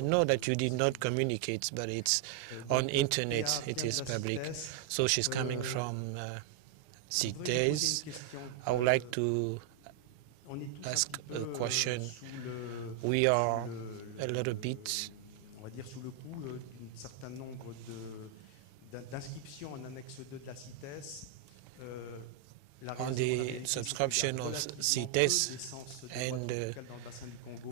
know that you did not communicate, but it's on internet, it is public. So she's coming from CITES. I would like to ask a question. We are a little bit sous le coup d'un certain nombre d'inscriptions en annexe 2 de la CITES. On the subscription of CITES, and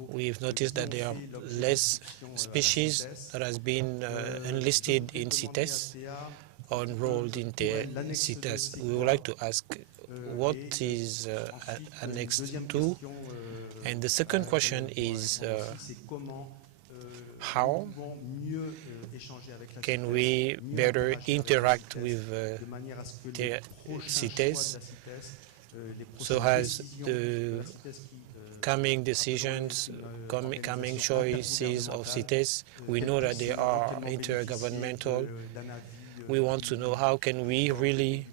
we've noticed that there are less species that has been enlisted in CITES or enrolled in the CITES. We would like to ask what is Annex 2, and the second question is how can we better interact with the CITES so as the coming decisions, coming choices of CITES, we know that they are intergovernmental. We want to know how can we really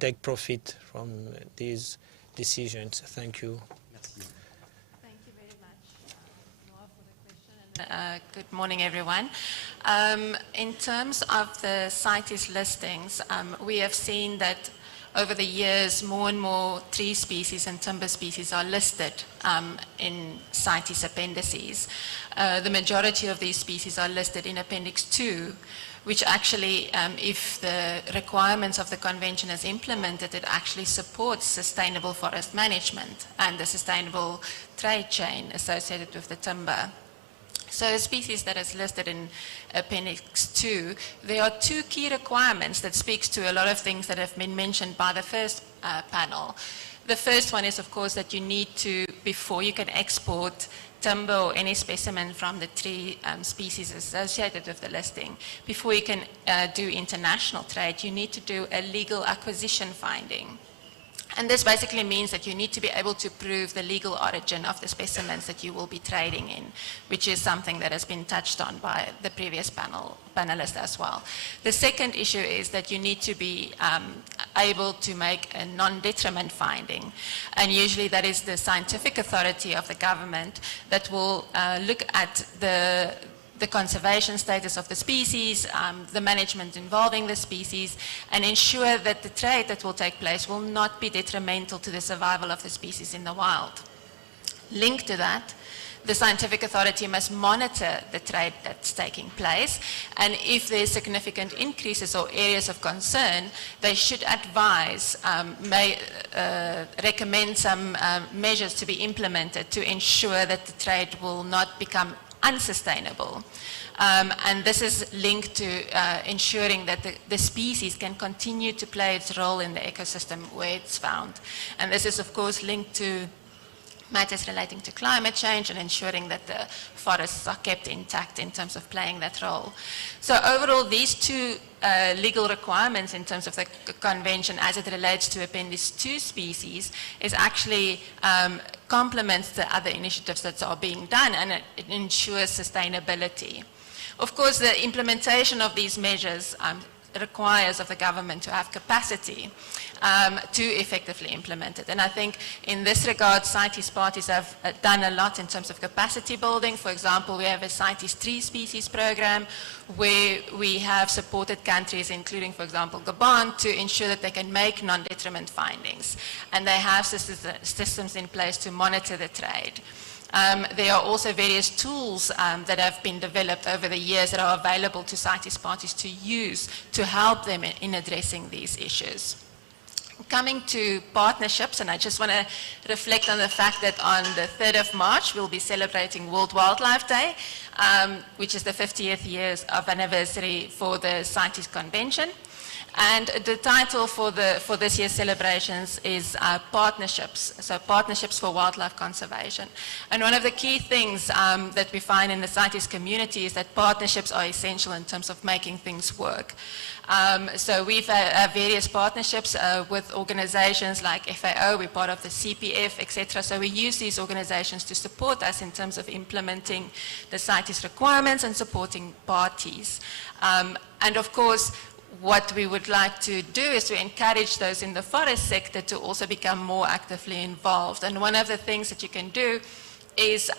take profit from these decisions. Thank you. Good morning, everyone. In terms of the CITES listings, we have seen that over the years, more and more tree species and timber species are listed in CITES appendices. The majority of these species are listed in Appendix 2, which actually, if the requirements of the convention is implemented, it actually supports sustainable forest management and the sustainable trade chain associated with the timber. So a species that is listed in Appendix 2, there are two key requirements that speaks to a lot of things that have been mentioned by the first panel. The first one is, of course, that you need to, before you can export timber or any specimen from the tree species associated with the listing, before you can do international trade, you need to do a legal acquisition finding. And this basically means that you need to be able to prove the legal origin of the specimens that you will be trading in, which is something that has been touched on by the previous panelist as well. The second issue is that you need to be able to make a non-detriment finding. And usually that is the scientific authority of the government that will look at the conservation status of the species, the management involving the species, and ensure that the trade that will take place will not be detrimental to the survival of the species in the wild. Linked to that, the scientific authority must monitor the trade that's taking place, and if there's significant increases or areas of concern, they should advise, recommend some measures to be implemented to ensure that the trade will not become unsustainable. And this is linked to ensuring that the species can continue to play its role in the ecosystem where it's found. And this is, of course, linked to matters relating to climate change and ensuring that the forests are kept intact in terms of playing that role. So overall, these two legal requirements in terms of the convention as it relates to Appendix 2 species is actually complements the other initiatives that are being done, and it ensures sustainability. Of course, the implementation of these measures requires of the government to have capacity to effectively implement it. And I think in this regard, CITES parties have done a lot in terms of capacity building. For example, we have a CITES 3 species program where we have supported countries, including, for example, Gabon, to ensure that they can make non-detriment findings. And they have systems in place to monitor the trade. There are also various tools that have been developed over the years that are available to CITES parties to use to help them in addressing these issues. Coming to partnerships, and I just want to reflect on the fact that on the 3rd of March, we'll be celebrating World Wildlife Day, which is the 50th years of anniversary for the CITES Convention. And the title for this year's celebrations is Partnerships, so Partnerships for Wildlife Conservation. And one of the key things that we find in the CITES community is that partnerships are essential in terms of making things work. So we've had various partnerships with organizations like FAO, we're part of the CPF, etc. So we use these organizations to support us in terms of implementing the CITES requirements and supporting parties. And of course, what we would like to do is to encourage those in the forest sector to also become more actively involved. And one of the things that you can do is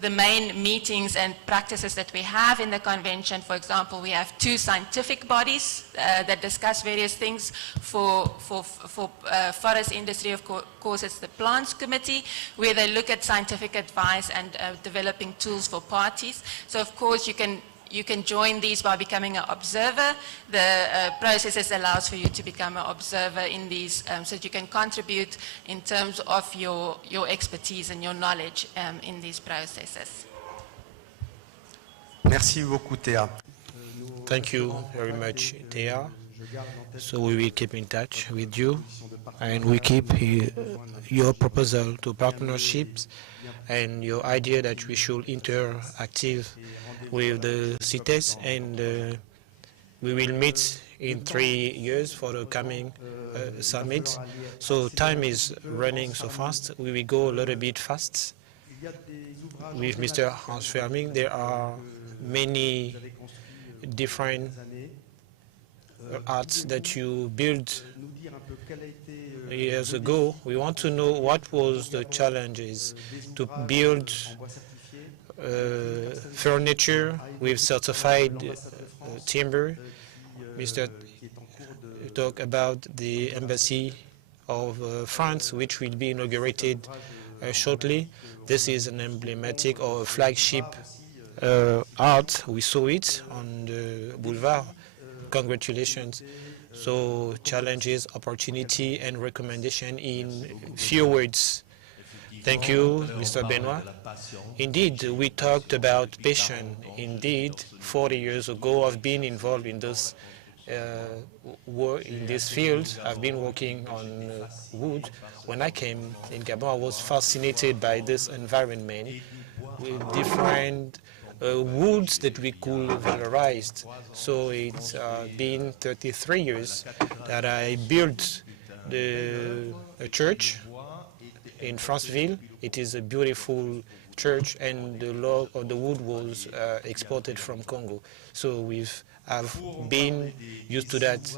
the main meetings and practices that we have in the convention. For example, we have 2 scientific bodies that discuss various things. For forest industry, of course, it's the Plants Committee, where they look at scientific advice and developing tools for parties. So, of course, you can join these by becoming an observer. The process allows for you to become an observer in these so that you can contribute in terms of your expertise and your knowledge in these processes. Merci beaucoup, Théa. Thank you very much, Thea. So we will keep in touch with you, and we keep your proposal to partnerships and your idea that we should interactive with the CITES, and we will meet in 3 years for the coming summit. So time is running so fast. We will go a little bit fast. With Mr. Hans Ferming, there are many different arts that you built years ago. We want to know what was the challenges to build furniture with certified timber. Mr. talked about the embassy of France, which will be inaugurated shortly. This is an emblematic or a flagship art. We saw it on the boulevard. Congratulations. So challenges, opportunity, and recommendation in few words. Thank you, Mr. Benoit. Indeed, we talked about passion. Indeed, 40 years ago, I've been involved in this in this field. I've been working on wood. When I came in Gabon, I was fascinated by this environment with different woods that we could valorize. So it's been 33 years that I built a church in Franceville. It is a beautiful church, and the log or the wood was exported from Congo. So I've been used to that.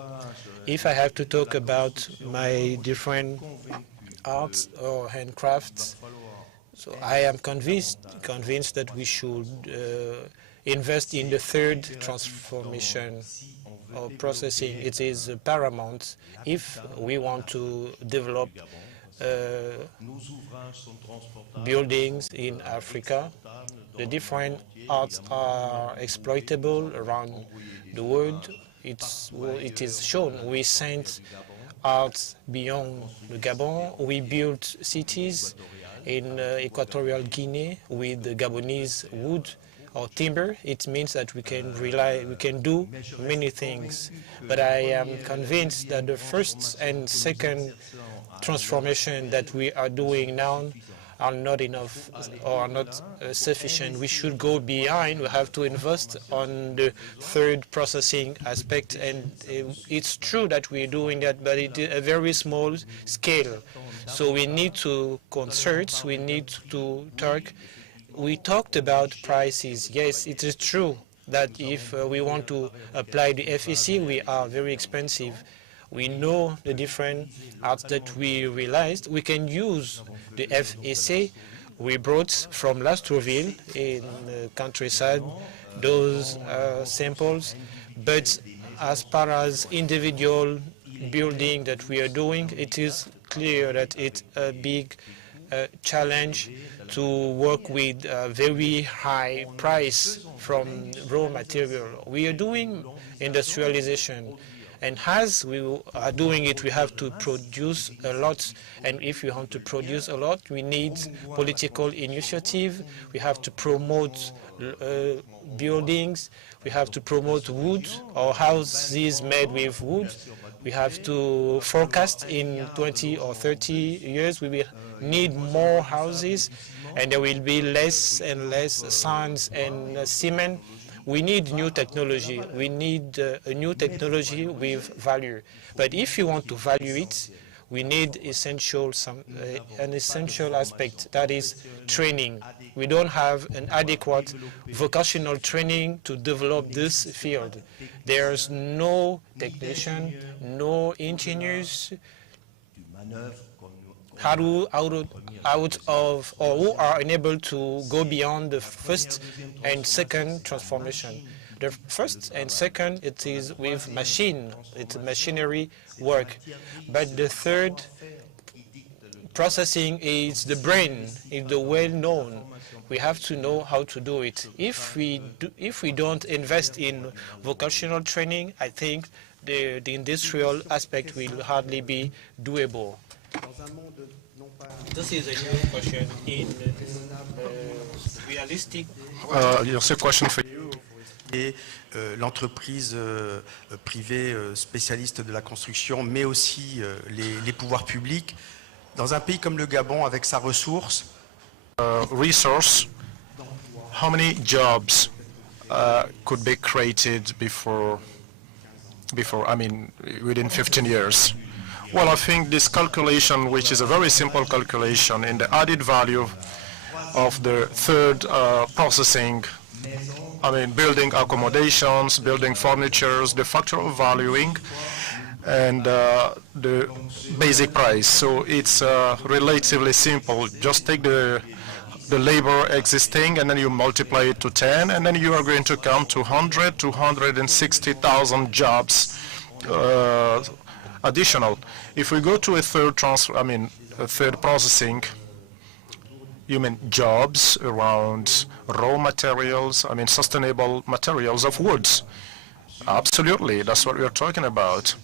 If I have to talk about my different arts or handcrafts, so I am convinced that we should invest in the third transformation or processing. It is paramount if we want to develop buildings in Africa. The different arts are exploitable around the world. It is shown. We sent arts beyond the Gabon. We built cities in Equatorial Guinea with the Gabonese wood or timber. It means that we can do many things. But I am convinced that the first and second transformation that we are doing now are not enough or are not sufficient. We should go behind. We have to invest on the third processing aspect, and it's true that we're doing that, but it is a very small scale. So we need to concert, we need to talk. We talked about prices. Yes, it is true that if we want to apply the FEC, we are very expensive. We know the different arts that we realized. We can use the FEC we brought from Lastrouville in the countryside, those samples. But as far as individual building that we are doing, it is clear that it's a big challenge to work with a very high price from raw material. We are doing industrialization. And as we are doing it, we have to produce a lot. And if we want to produce a lot, we need political initiative. We have to promote buildings. We have to promote wood or houses made with wood. We have to forecast in 20 or 30 years, we will need more houses, and there will be less and less sands and cement. We need new technology. We need a new technology with value. But if you want to value it, we need an essential aspect, that is training. We don't have an adequate vocational training to develop this field. There's no technician, no engineers who are unable to go beyond the first and second transformation. The first and second, it is with machine, it's machinery work. But the third processing is the brain, is the well-known. We have to know how to do it. If we don't invest in vocational training, I think the industrial aspect will hardly be doable. This is a new question in realistic. Here's a question for you. Et l'entreprise privée spécialiste de la construction, mais aussi les pouvoirs publics, dans un pays comme le Gabon, avec sa ressource. Resource, how many jobs could be created within 15 years? Well, I think this calculation, which is a very simple calculation, in the added value of the third processing, building accommodations, building furnitures, the factor of valuing, and the basic price. So it's relatively simple. Just take the labor existing, and then you multiply it to 10, and then you are going to come to 260,000 jobs additional. If we go to a third third processing, you mean jobs around raw materials, sustainable materials of woods. Absolutely, that's what we're talking about.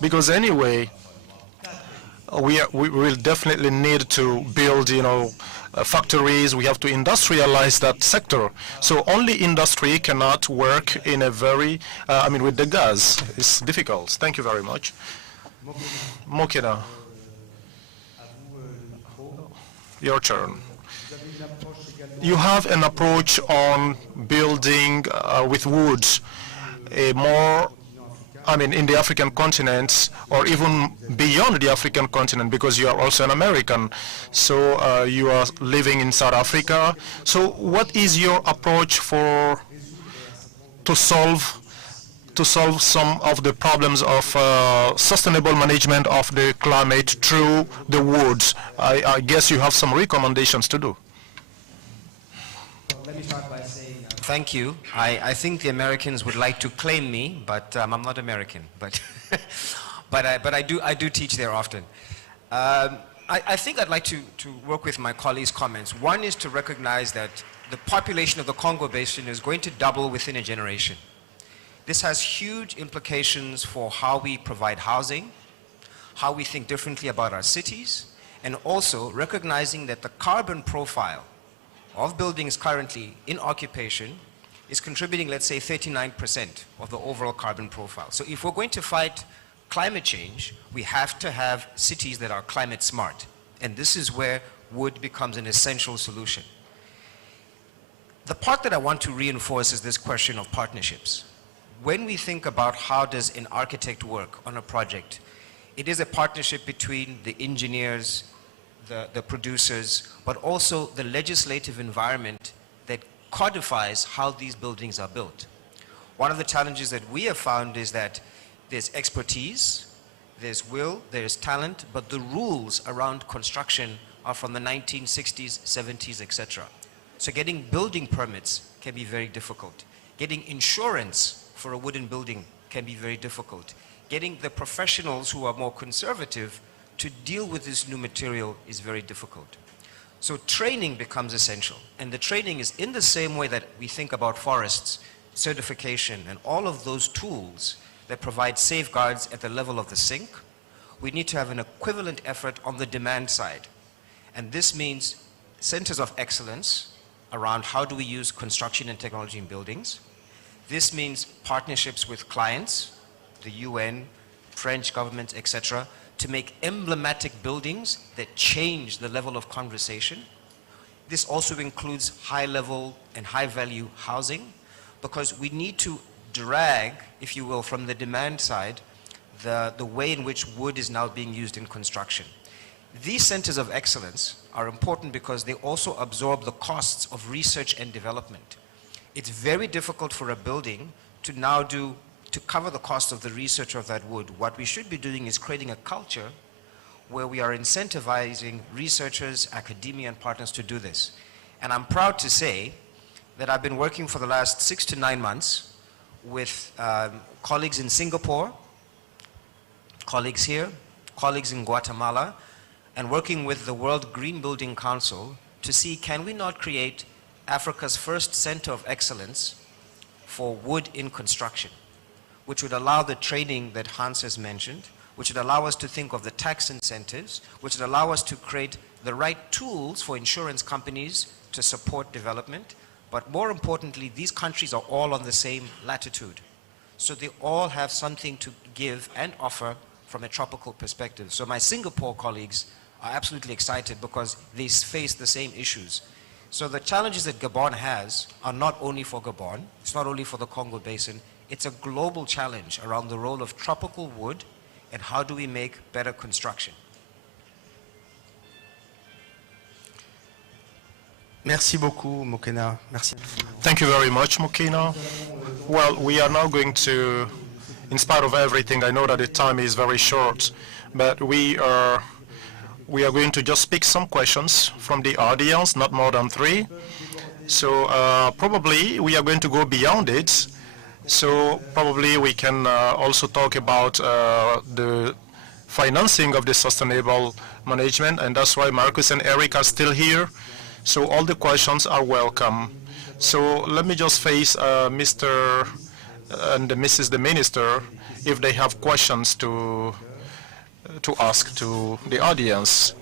Because anyway, we will definitely need to build, factories. We have to industrialize that sector. So only industry cannot work in a very, with the gas. It's difficult. Thank you very much. Mokeda, your turn. You have an approach on building with wood, in the African continent, or even beyond the African continent, because you are also an American. So you are living in South Africa. So what is your approach to solve some of the problems of sustainable management of the climate through the woods? I guess you have some recommendations to do. Let me start by saying thank you. I think the Americans would like to claim me, but I'm not American. But I do teach there often. I think I'd like to work with my colleagues' comments. One is to recognize that the population of the Congo Basin is going to double within a generation. This has huge implications for how we provide housing, how we think differently about our cities, and also recognizing that the carbon profile of buildings currently in occupation is contributing, let's say, 39% of the overall carbon profile. So if we're going to fight climate change, we have to have cities that are climate smart. And this is where wood becomes an essential solution. The part that I want to reinforce is this question of partnerships. When we think about how does an architect work on a project, it is a partnership between the engineers, the producers, but also the legislative environment that codifies how these buildings are built. One of the challenges that we have found is that there's expertise, there's will, there's talent, but the rules around construction are from the 1960s, 70s, etc. So getting building permits can be very difficult. Getting insurance for a wooden building can be very difficult. Getting the professionals who are more conservative to deal with this new material is very difficult. So training becomes essential. And the training is in the same way that we think about forests, certification, and all of those tools that provide safeguards at the level of the sink. We need to have an equivalent effort on the demand side. And this means centers of excellence around how do we use construction and technology in buildings. This means partnerships with clients, the UN, French government, etc., to make emblematic buildings that change the level of conversation. This also includes high-level and high-value housing, because we need to drag, if you will, from the demand side, the way in which wood is now being used in construction. These centers of excellence are important because they also absorb the costs of research and development. It's very difficult for a building to now to cover the cost of the research of that wood. What we should be doing is creating a culture where we are incentivizing researchers, academia, and partners to do this. And I'm proud to say that I've been working for the last 6 to 9 months with colleagues in Singapore, colleagues here, colleagues in Guatemala, and working with the World Green Building Council to see, can we not create Africa's first center of excellence for wood in construction, which would allow the training that Hans has mentioned, which would allow us to think of the tax incentives, which would allow us to create the right tools for insurance companies to support development. But more importantly, these countries are all on the same latitude. So they all have something to give and offer from a tropical perspective. So my Singapore colleagues are absolutely excited because they face the same issues. So the challenges that Gabon has are not only for Gabon, it's not only for the Congo Basin, it's a global challenge around the role of tropical wood and how do we make better construction. Merci beaucoup, Mokena. Merci. Thank you very much, Mokena. Well, we are now going to, in spite of everything, I know that the time is very short, but we are going to just pick some questions from the audience, not more than 3. So probably we are going to go beyond it. So probably we can also talk about the financing of the sustainable management, and that's why Marcus and Eric are still here. So all the questions are welcome. So let me just face Mr. and Mrs. the Minister if they have questions to ask to the audience,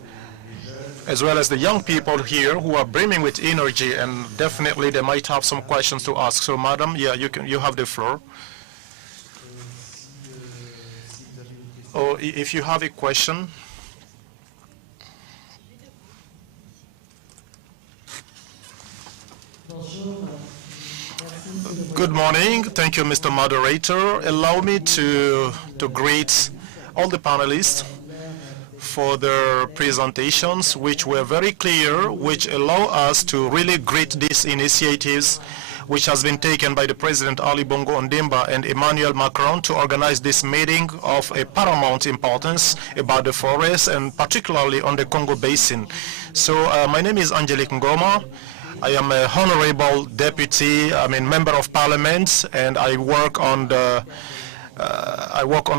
as well as the young people here who are brimming with energy, and definitely they might have some questions to ask. So, madam, yeah, you have the floor. Or if you have a question. Good morning. Thank you, Mr. Moderator. Allow me to greet all the panelists for their presentations, which were very clear, which allow us to really greet these initiatives which has been taken by the President Ali Bongo Ondimba and Emmanuel Macron to organize this meeting of a paramount importance about the forest, and particularly on the Congo Basin. So my name is Angelique Ngoma. I am a honorable deputy, member of parliament, and I work on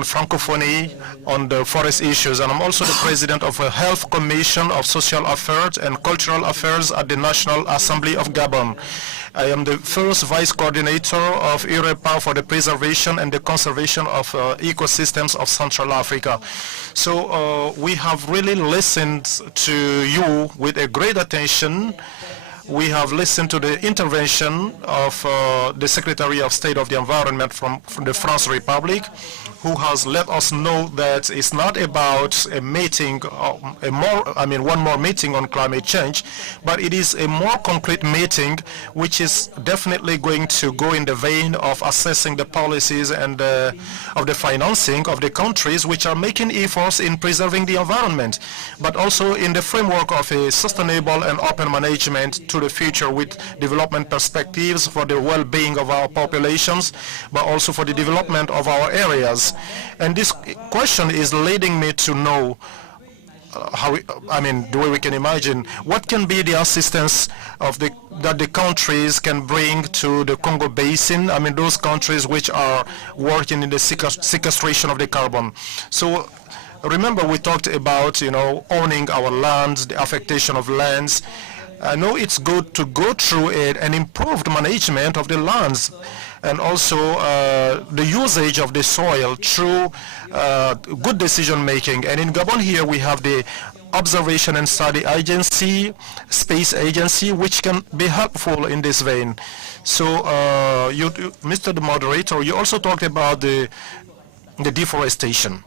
Francophonie, on the forest issues, and I'm also the president of a Health Commission of Social Affairs and Cultural Affairs at the National Assembly of Gabon. I am the first vice coordinator of EUREPA for the preservation and the conservation of ecosystems of Central Africa. So we have really listened to you with a great attention. We have listened to the intervention of the Secretary of State of the Environment from the French Republic, who has let us know that it's not about a meeting, one more meeting on climate change, but it is a more concrete meeting which is definitely going to go in the vein of assessing the policies and of the financing of the countries which are making efforts in preserving the environment, but also in the framework of a sustainable and open management to the future with development perspectives for the well-being of our populations, but also for the development of our areas. And this question is leading me to know the way we can imagine what can be the assistance of that the countries can bring to the Congo Basin. Those countries which are working in the sequestration of the carbon. So remember, we talked about owning our lands, the affectation of lands. I know it's good to go through an improved management of the lands, and also the usage of the soil through good decision making. And in Gabon here we have the Observation and Study Agency, Space Agency, which can be helpful in this vein. So Mr. the Moderator, you also talked about the deforestation.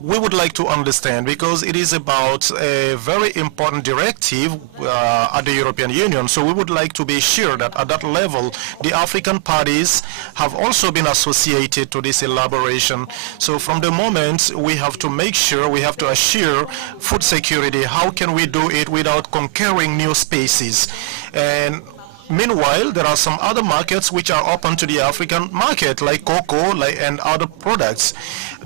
We would like to understand, because it is about a very important directive at the European Union, so we would like to be sure that at that level the African parties have also been associated to this elaboration. So from the moment we have to make sure, we have to assure food security, how can we do it without conquering new spaces? And meanwhile, there are some other markets which are open to the African market, like cocoa and other products.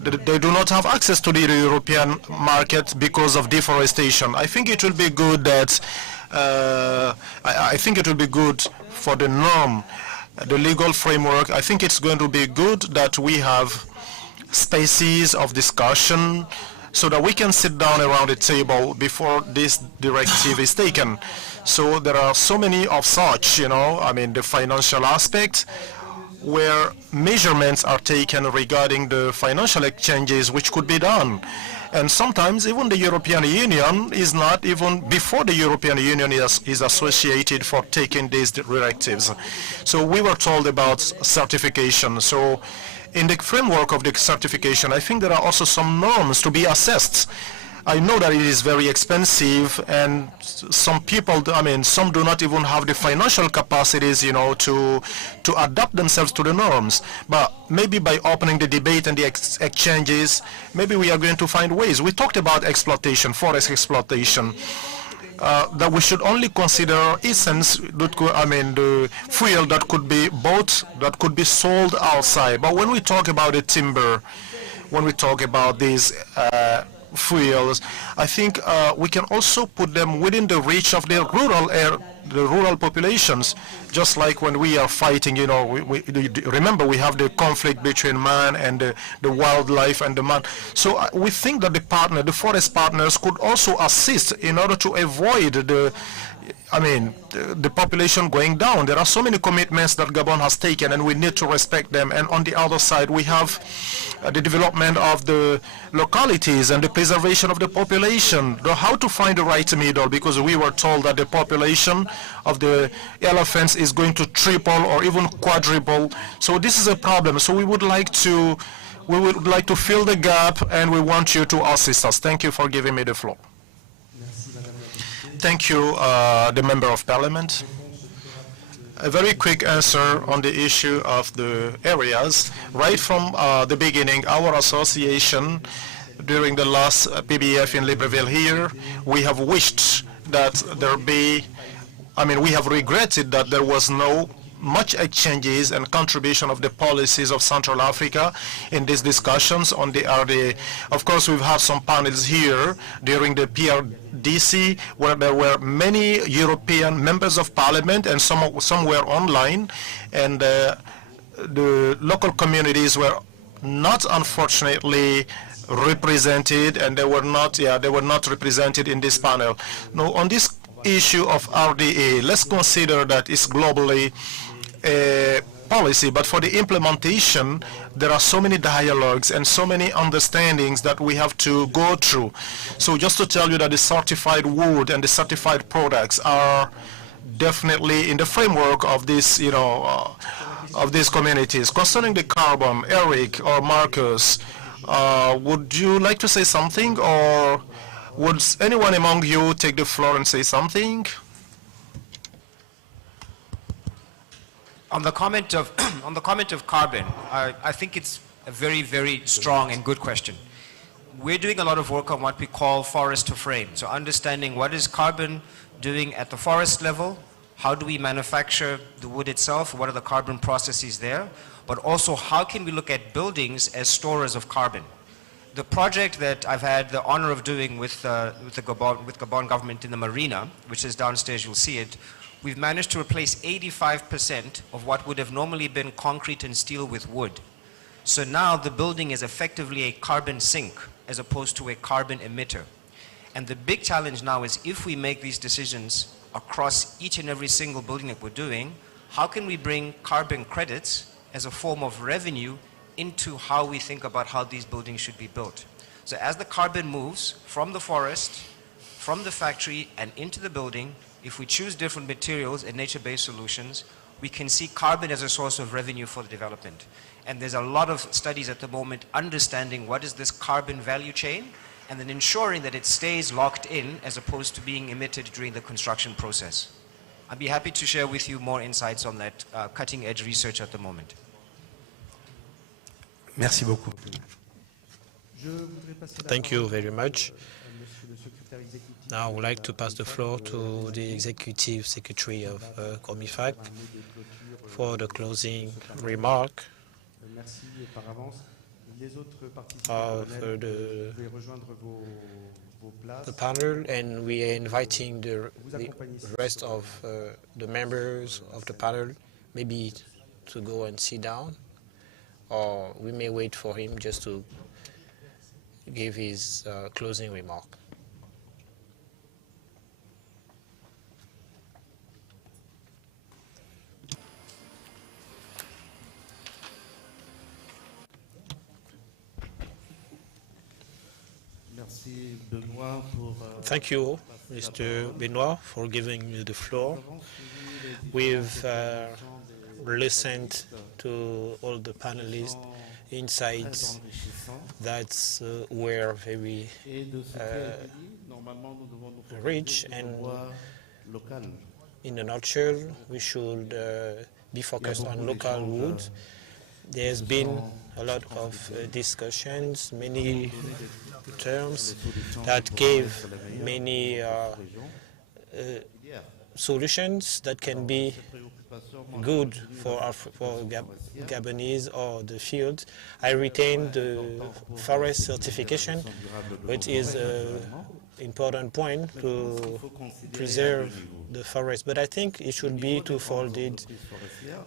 They do not have access to the European market because of deforestation. I think it will be good that I think it will be good for the norm, the legal framework. I think it's going to be good that we have spaces of discussion so that we can sit down around the table before this directive is taken. So there are so many of such, the financial aspect, where measurements are taken regarding the financial exchanges which could be done. And sometimes even the European Union is not even before the European Union is associated for taking these directives. So we were told about certification. So in the framework of the certification, I think there are also some norms to be assessed. I know that it is very expensive, and some people, some do not even have the financial capacities, to adapt themselves to the norms. But maybe by opening the debate and the exchanges, maybe we are going to find ways. We talked about exploitation, forest exploitation, that we should only consider essence, the fuel that could be bought, that could be sold outside. But when we talk about the timber, when we talk about these fuels, I think we can also put them within the reach of the rural populations, just like when we are fighting, remember we have the conflict between man and the wildlife and the man. So we think that the forest partners could also assist in order to avoid the population going down. There are so many commitments that Gabon has taken, and we need to respect them. And on the other side, we have the development of the localities and the preservation of the population. How to find the right middle, because we were told that the population of the elephants is going to triple or even quadruple. So this is a problem. So we would like to fill the gap, and we want you to assist us. Thank you for giving me the floor. Thank you, the Member of Parliament. A very quick answer on the issue of the areas. Right from the beginning, our association, during the last PBF in Libreville here, we have wished that there be, we have regretted that there was no much exchanges and contribution of the policies of Central Africa in these discussions on the RDA. Of course, we've had some panels here during the PRDC where there were many European members of parliament, and some were online, and the local communities were not, unfortunately, represented, and they were not represented in this panel. Now, on this issue of RDA, let's consider that it's globally a policy, but for the implementation, there are so many dialogues and so many understandings that we have to go through. So just to tell you that the certified wood and the certified products are definitely in the framework of this, of these communities. Concerning the carbon, Eric or Marcus, would you like to say something, or would anyone among you take the floor and say something? On the comment of on the comment of carbon, I think it's a very, very strong and good question. We're doing a lot of work on what we call forest to frame. So understanding what is carbon doing at the forest level, how do we manufacture the wood itself, what are the carbon processes there, but also how can we look at buildings as storers of carbon. The project that I've had the honor of doing with Gabon government in the marina, which is downstairs, you'll see it, we've managed to replace 85% of what would have normally been concrete and steel with wood. So now the building is effectively a carbon sink as opposed to a carbon emitter. And the big challenge now is, if we make these decisions across each and every single building that we're doing, how can we bring carbon credits as a form of revenue into how we think about how these buildings should be built? So as the carbon moves from the forest, from the factory, and into the building, if we choose different materials and nature-based solutions, we can see carbon as a source of revenue for the development. And there's a lot of studies at the moment understanding what is this carbon value chain, and then ensuring that it stays locked in as opposed to being emitted during the construction process. I'd be happy to share with you more insights on that cutting-edge research at the moment. Merci beaucoup. Thank you very much. Now I would like to pass the floor to the Executive Secretary of COMIFAC for the closing remark of the panel, and we are inviting the rest of the members of the panel maybe to go and sit down, or we may wait for him just to give his closing remark. Thank you, Mr. Benoit, for giving me the floor. We've listened to all the panelists' insights that were very rich, and in a nutshell, we should be focused on local wood. There's been a lot of discussions, many terms that gave many solutions that can be good for Gabonese or the field. I retain the forest certification, which is an important point to preserve the forest. But I think it should be two-folded.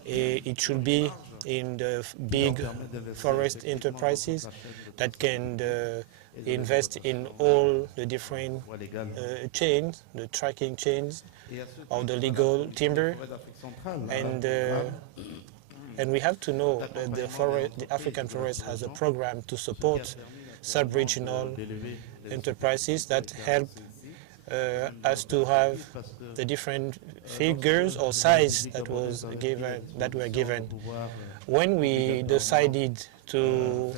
It should be in the big forest enterprises that can invest in all the different chains, the tracking chains of the legal timber, and we have to know that the African forest has a program to support sub-regional enterprises that help us to have the different figures or size that were given. When we decided to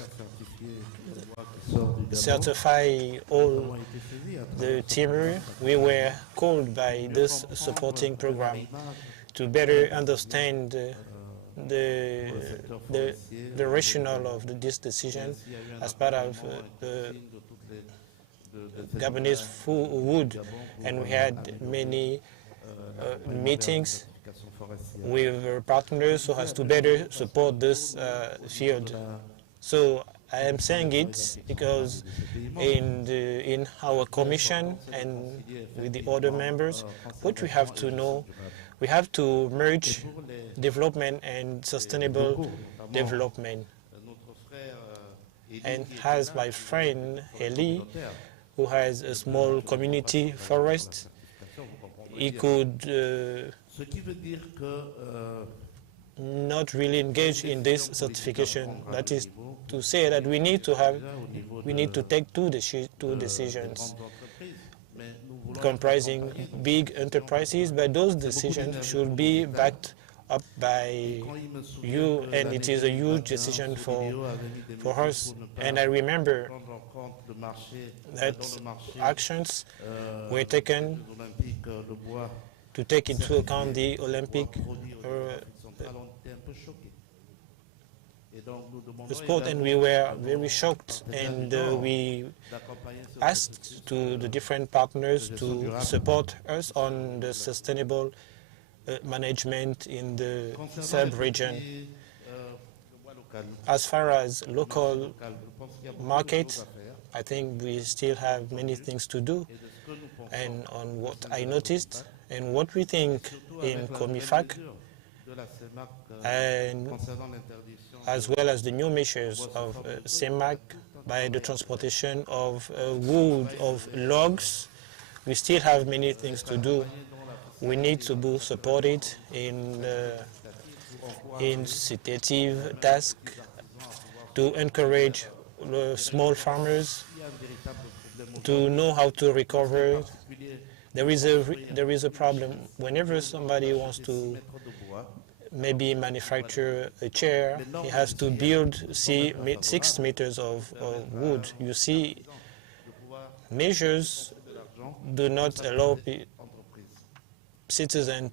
certify all the timber, we were called by this supporting program to better understand the rationale of this decision as part of the Gabonese wood, and we had many meetings with our partners so as to better support this field. So I am saying it because in our commission and with the other members, what we have to know, we have to merge development and sustainable development. And as my friend Eli, who has a small community forest, he could not really engage in this certification. That is to say that we need to take two decisions comprising big enterprises, but those decisions should be backed up by you, and it is a huge decision for us. And I remember that actions were taken to take into account the Olympic sport, and we were very shocked, and we asked to the different partners to support us on the sustainable management in the sub-region. As far as local market, I think we still have many things to do, and on what I noticed and what we think in COMIFAC, and as well as the new measures of CEMAC by the transportation of wood, of logs, we still have many things to do. We need to be supported in incitative tasks to encourage small farmers to know how to recover. There is a problem whenever somebody wants to maybe manufacture a chair. He has to build 6 meters of wood. You see, measures do not allow citizens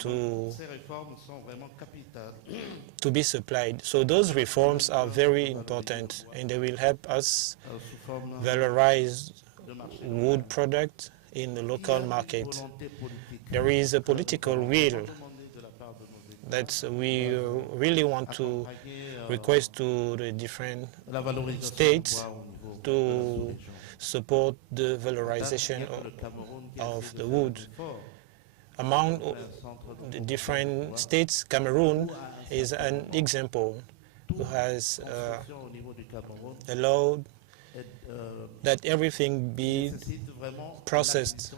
to be supplied. So those reforms are very important, and they will help us valorize wood products in the local market. There is a political will that we really want to request to the different states to support the valorization of the wood. Among the different states, Cameroon is an example who has allowed that everything be processed,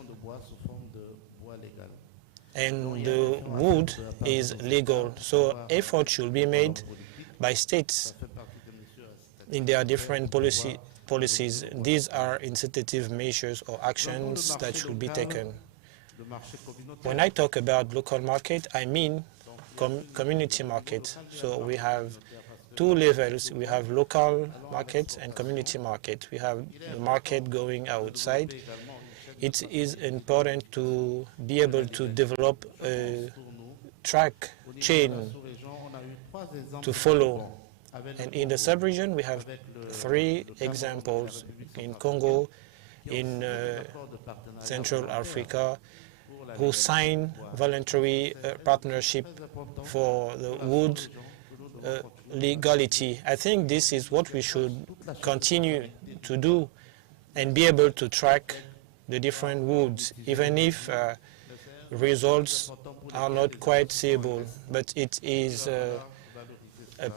and the wood is legal. So effort should be made by states in their different policies. These are incitative measures or actions that should be taken. When I talk about local market, I mean community market. So we have two levels. We have local market and community market. We have the market going outside. It is important to be able to develop a track chain to follow. And in the sub-region, we have 3 examples in Congo, in Central Africa, who signed voluntary partnership for the wood legality. I think this is what we should continue to do and be able to track the different woods, even if results are not quite seeable, but it is a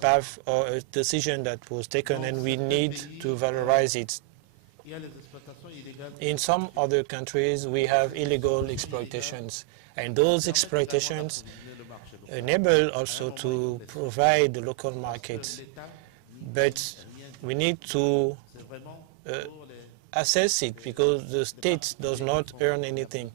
path or a decision that was taken, and we need to valorize it. In some other countries, we have illegal exploitations, and those exploitations enable also to provide the local markets. But we need to assess it, because the state does not earn anything.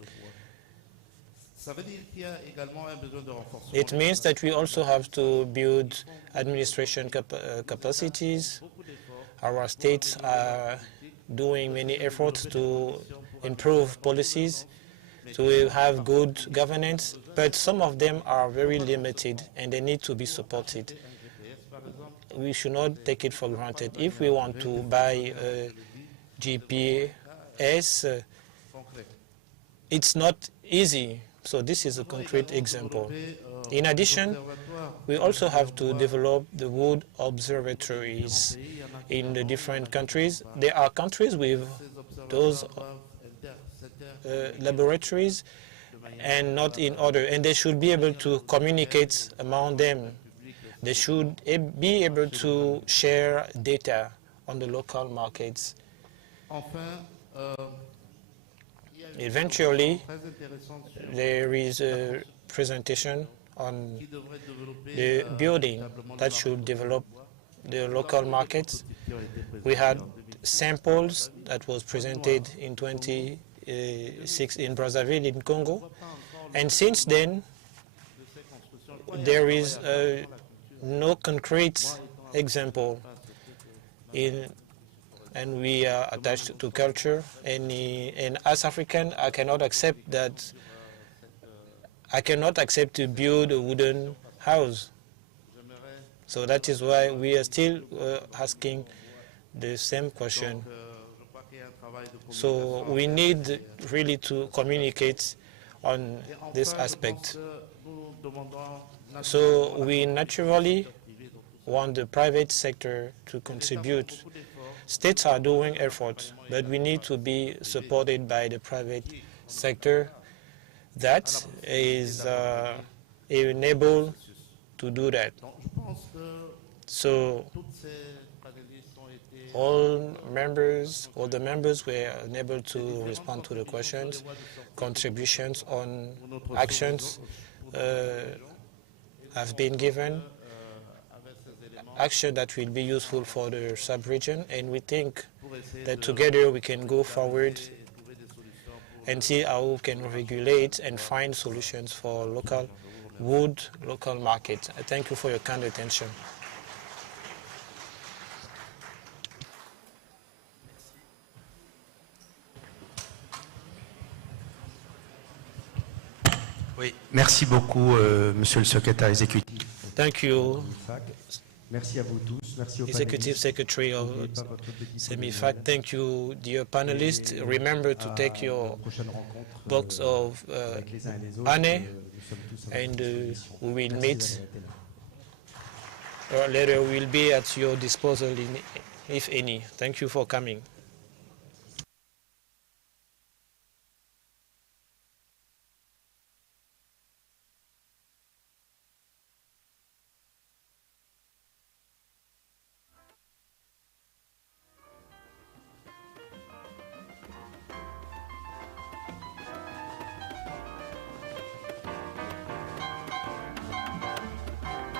It means that we also have to build administration capacities. Our states are doing many efforts to improve policies, to have good governance, but some of them are very limited and they need to be supported. We should not take it for granted. If we want to buy a GPS, it's not easy. So this is a concrete example. In addition, we also have to develop the wood observatories in the different countries. There are countries with those laboratories and not in other, and they should be able to communicate among them. They should be able to share data on the local markets. Eventually, there is a presentation on the building that should develop the local markets. We had samples that was presented in 2006 in Brazzaville in Congo. And since then, there is no concrete example and we are attached to culture. And as African, I cannot accept that. I cannot accept to build a wooden house. So that is why we are still asking the same question. So we need really to communicate on this aspect. So we naturally want the private sector to contribute. States are doing efforts, but we need to be supported by the private sector that is enabled to do that. So all the members were unable to respond to the questions. Contributions on actions have been given. Action that will be useful for the sub-region, and we think that together we can go forward and see how we can regulate and find solutions for local wood, local markets. I thank you for your kind attention. Oui, merci beaucoup, Monsieur le secrétaire exécutif. Thank you, Merci à vous tous. Merci aux Executive panélistes. Secretary of N'oubliez pas votre petit SEMIFAC. Thank you, dear panelists. Remember to take your prochaine rencontre box of avec les uns et les autres. honey, Nous sommes tous à votre and disposition. we will Merci meet. d'avoir été là. Later will be at your disposal, if any. Thank you for coming.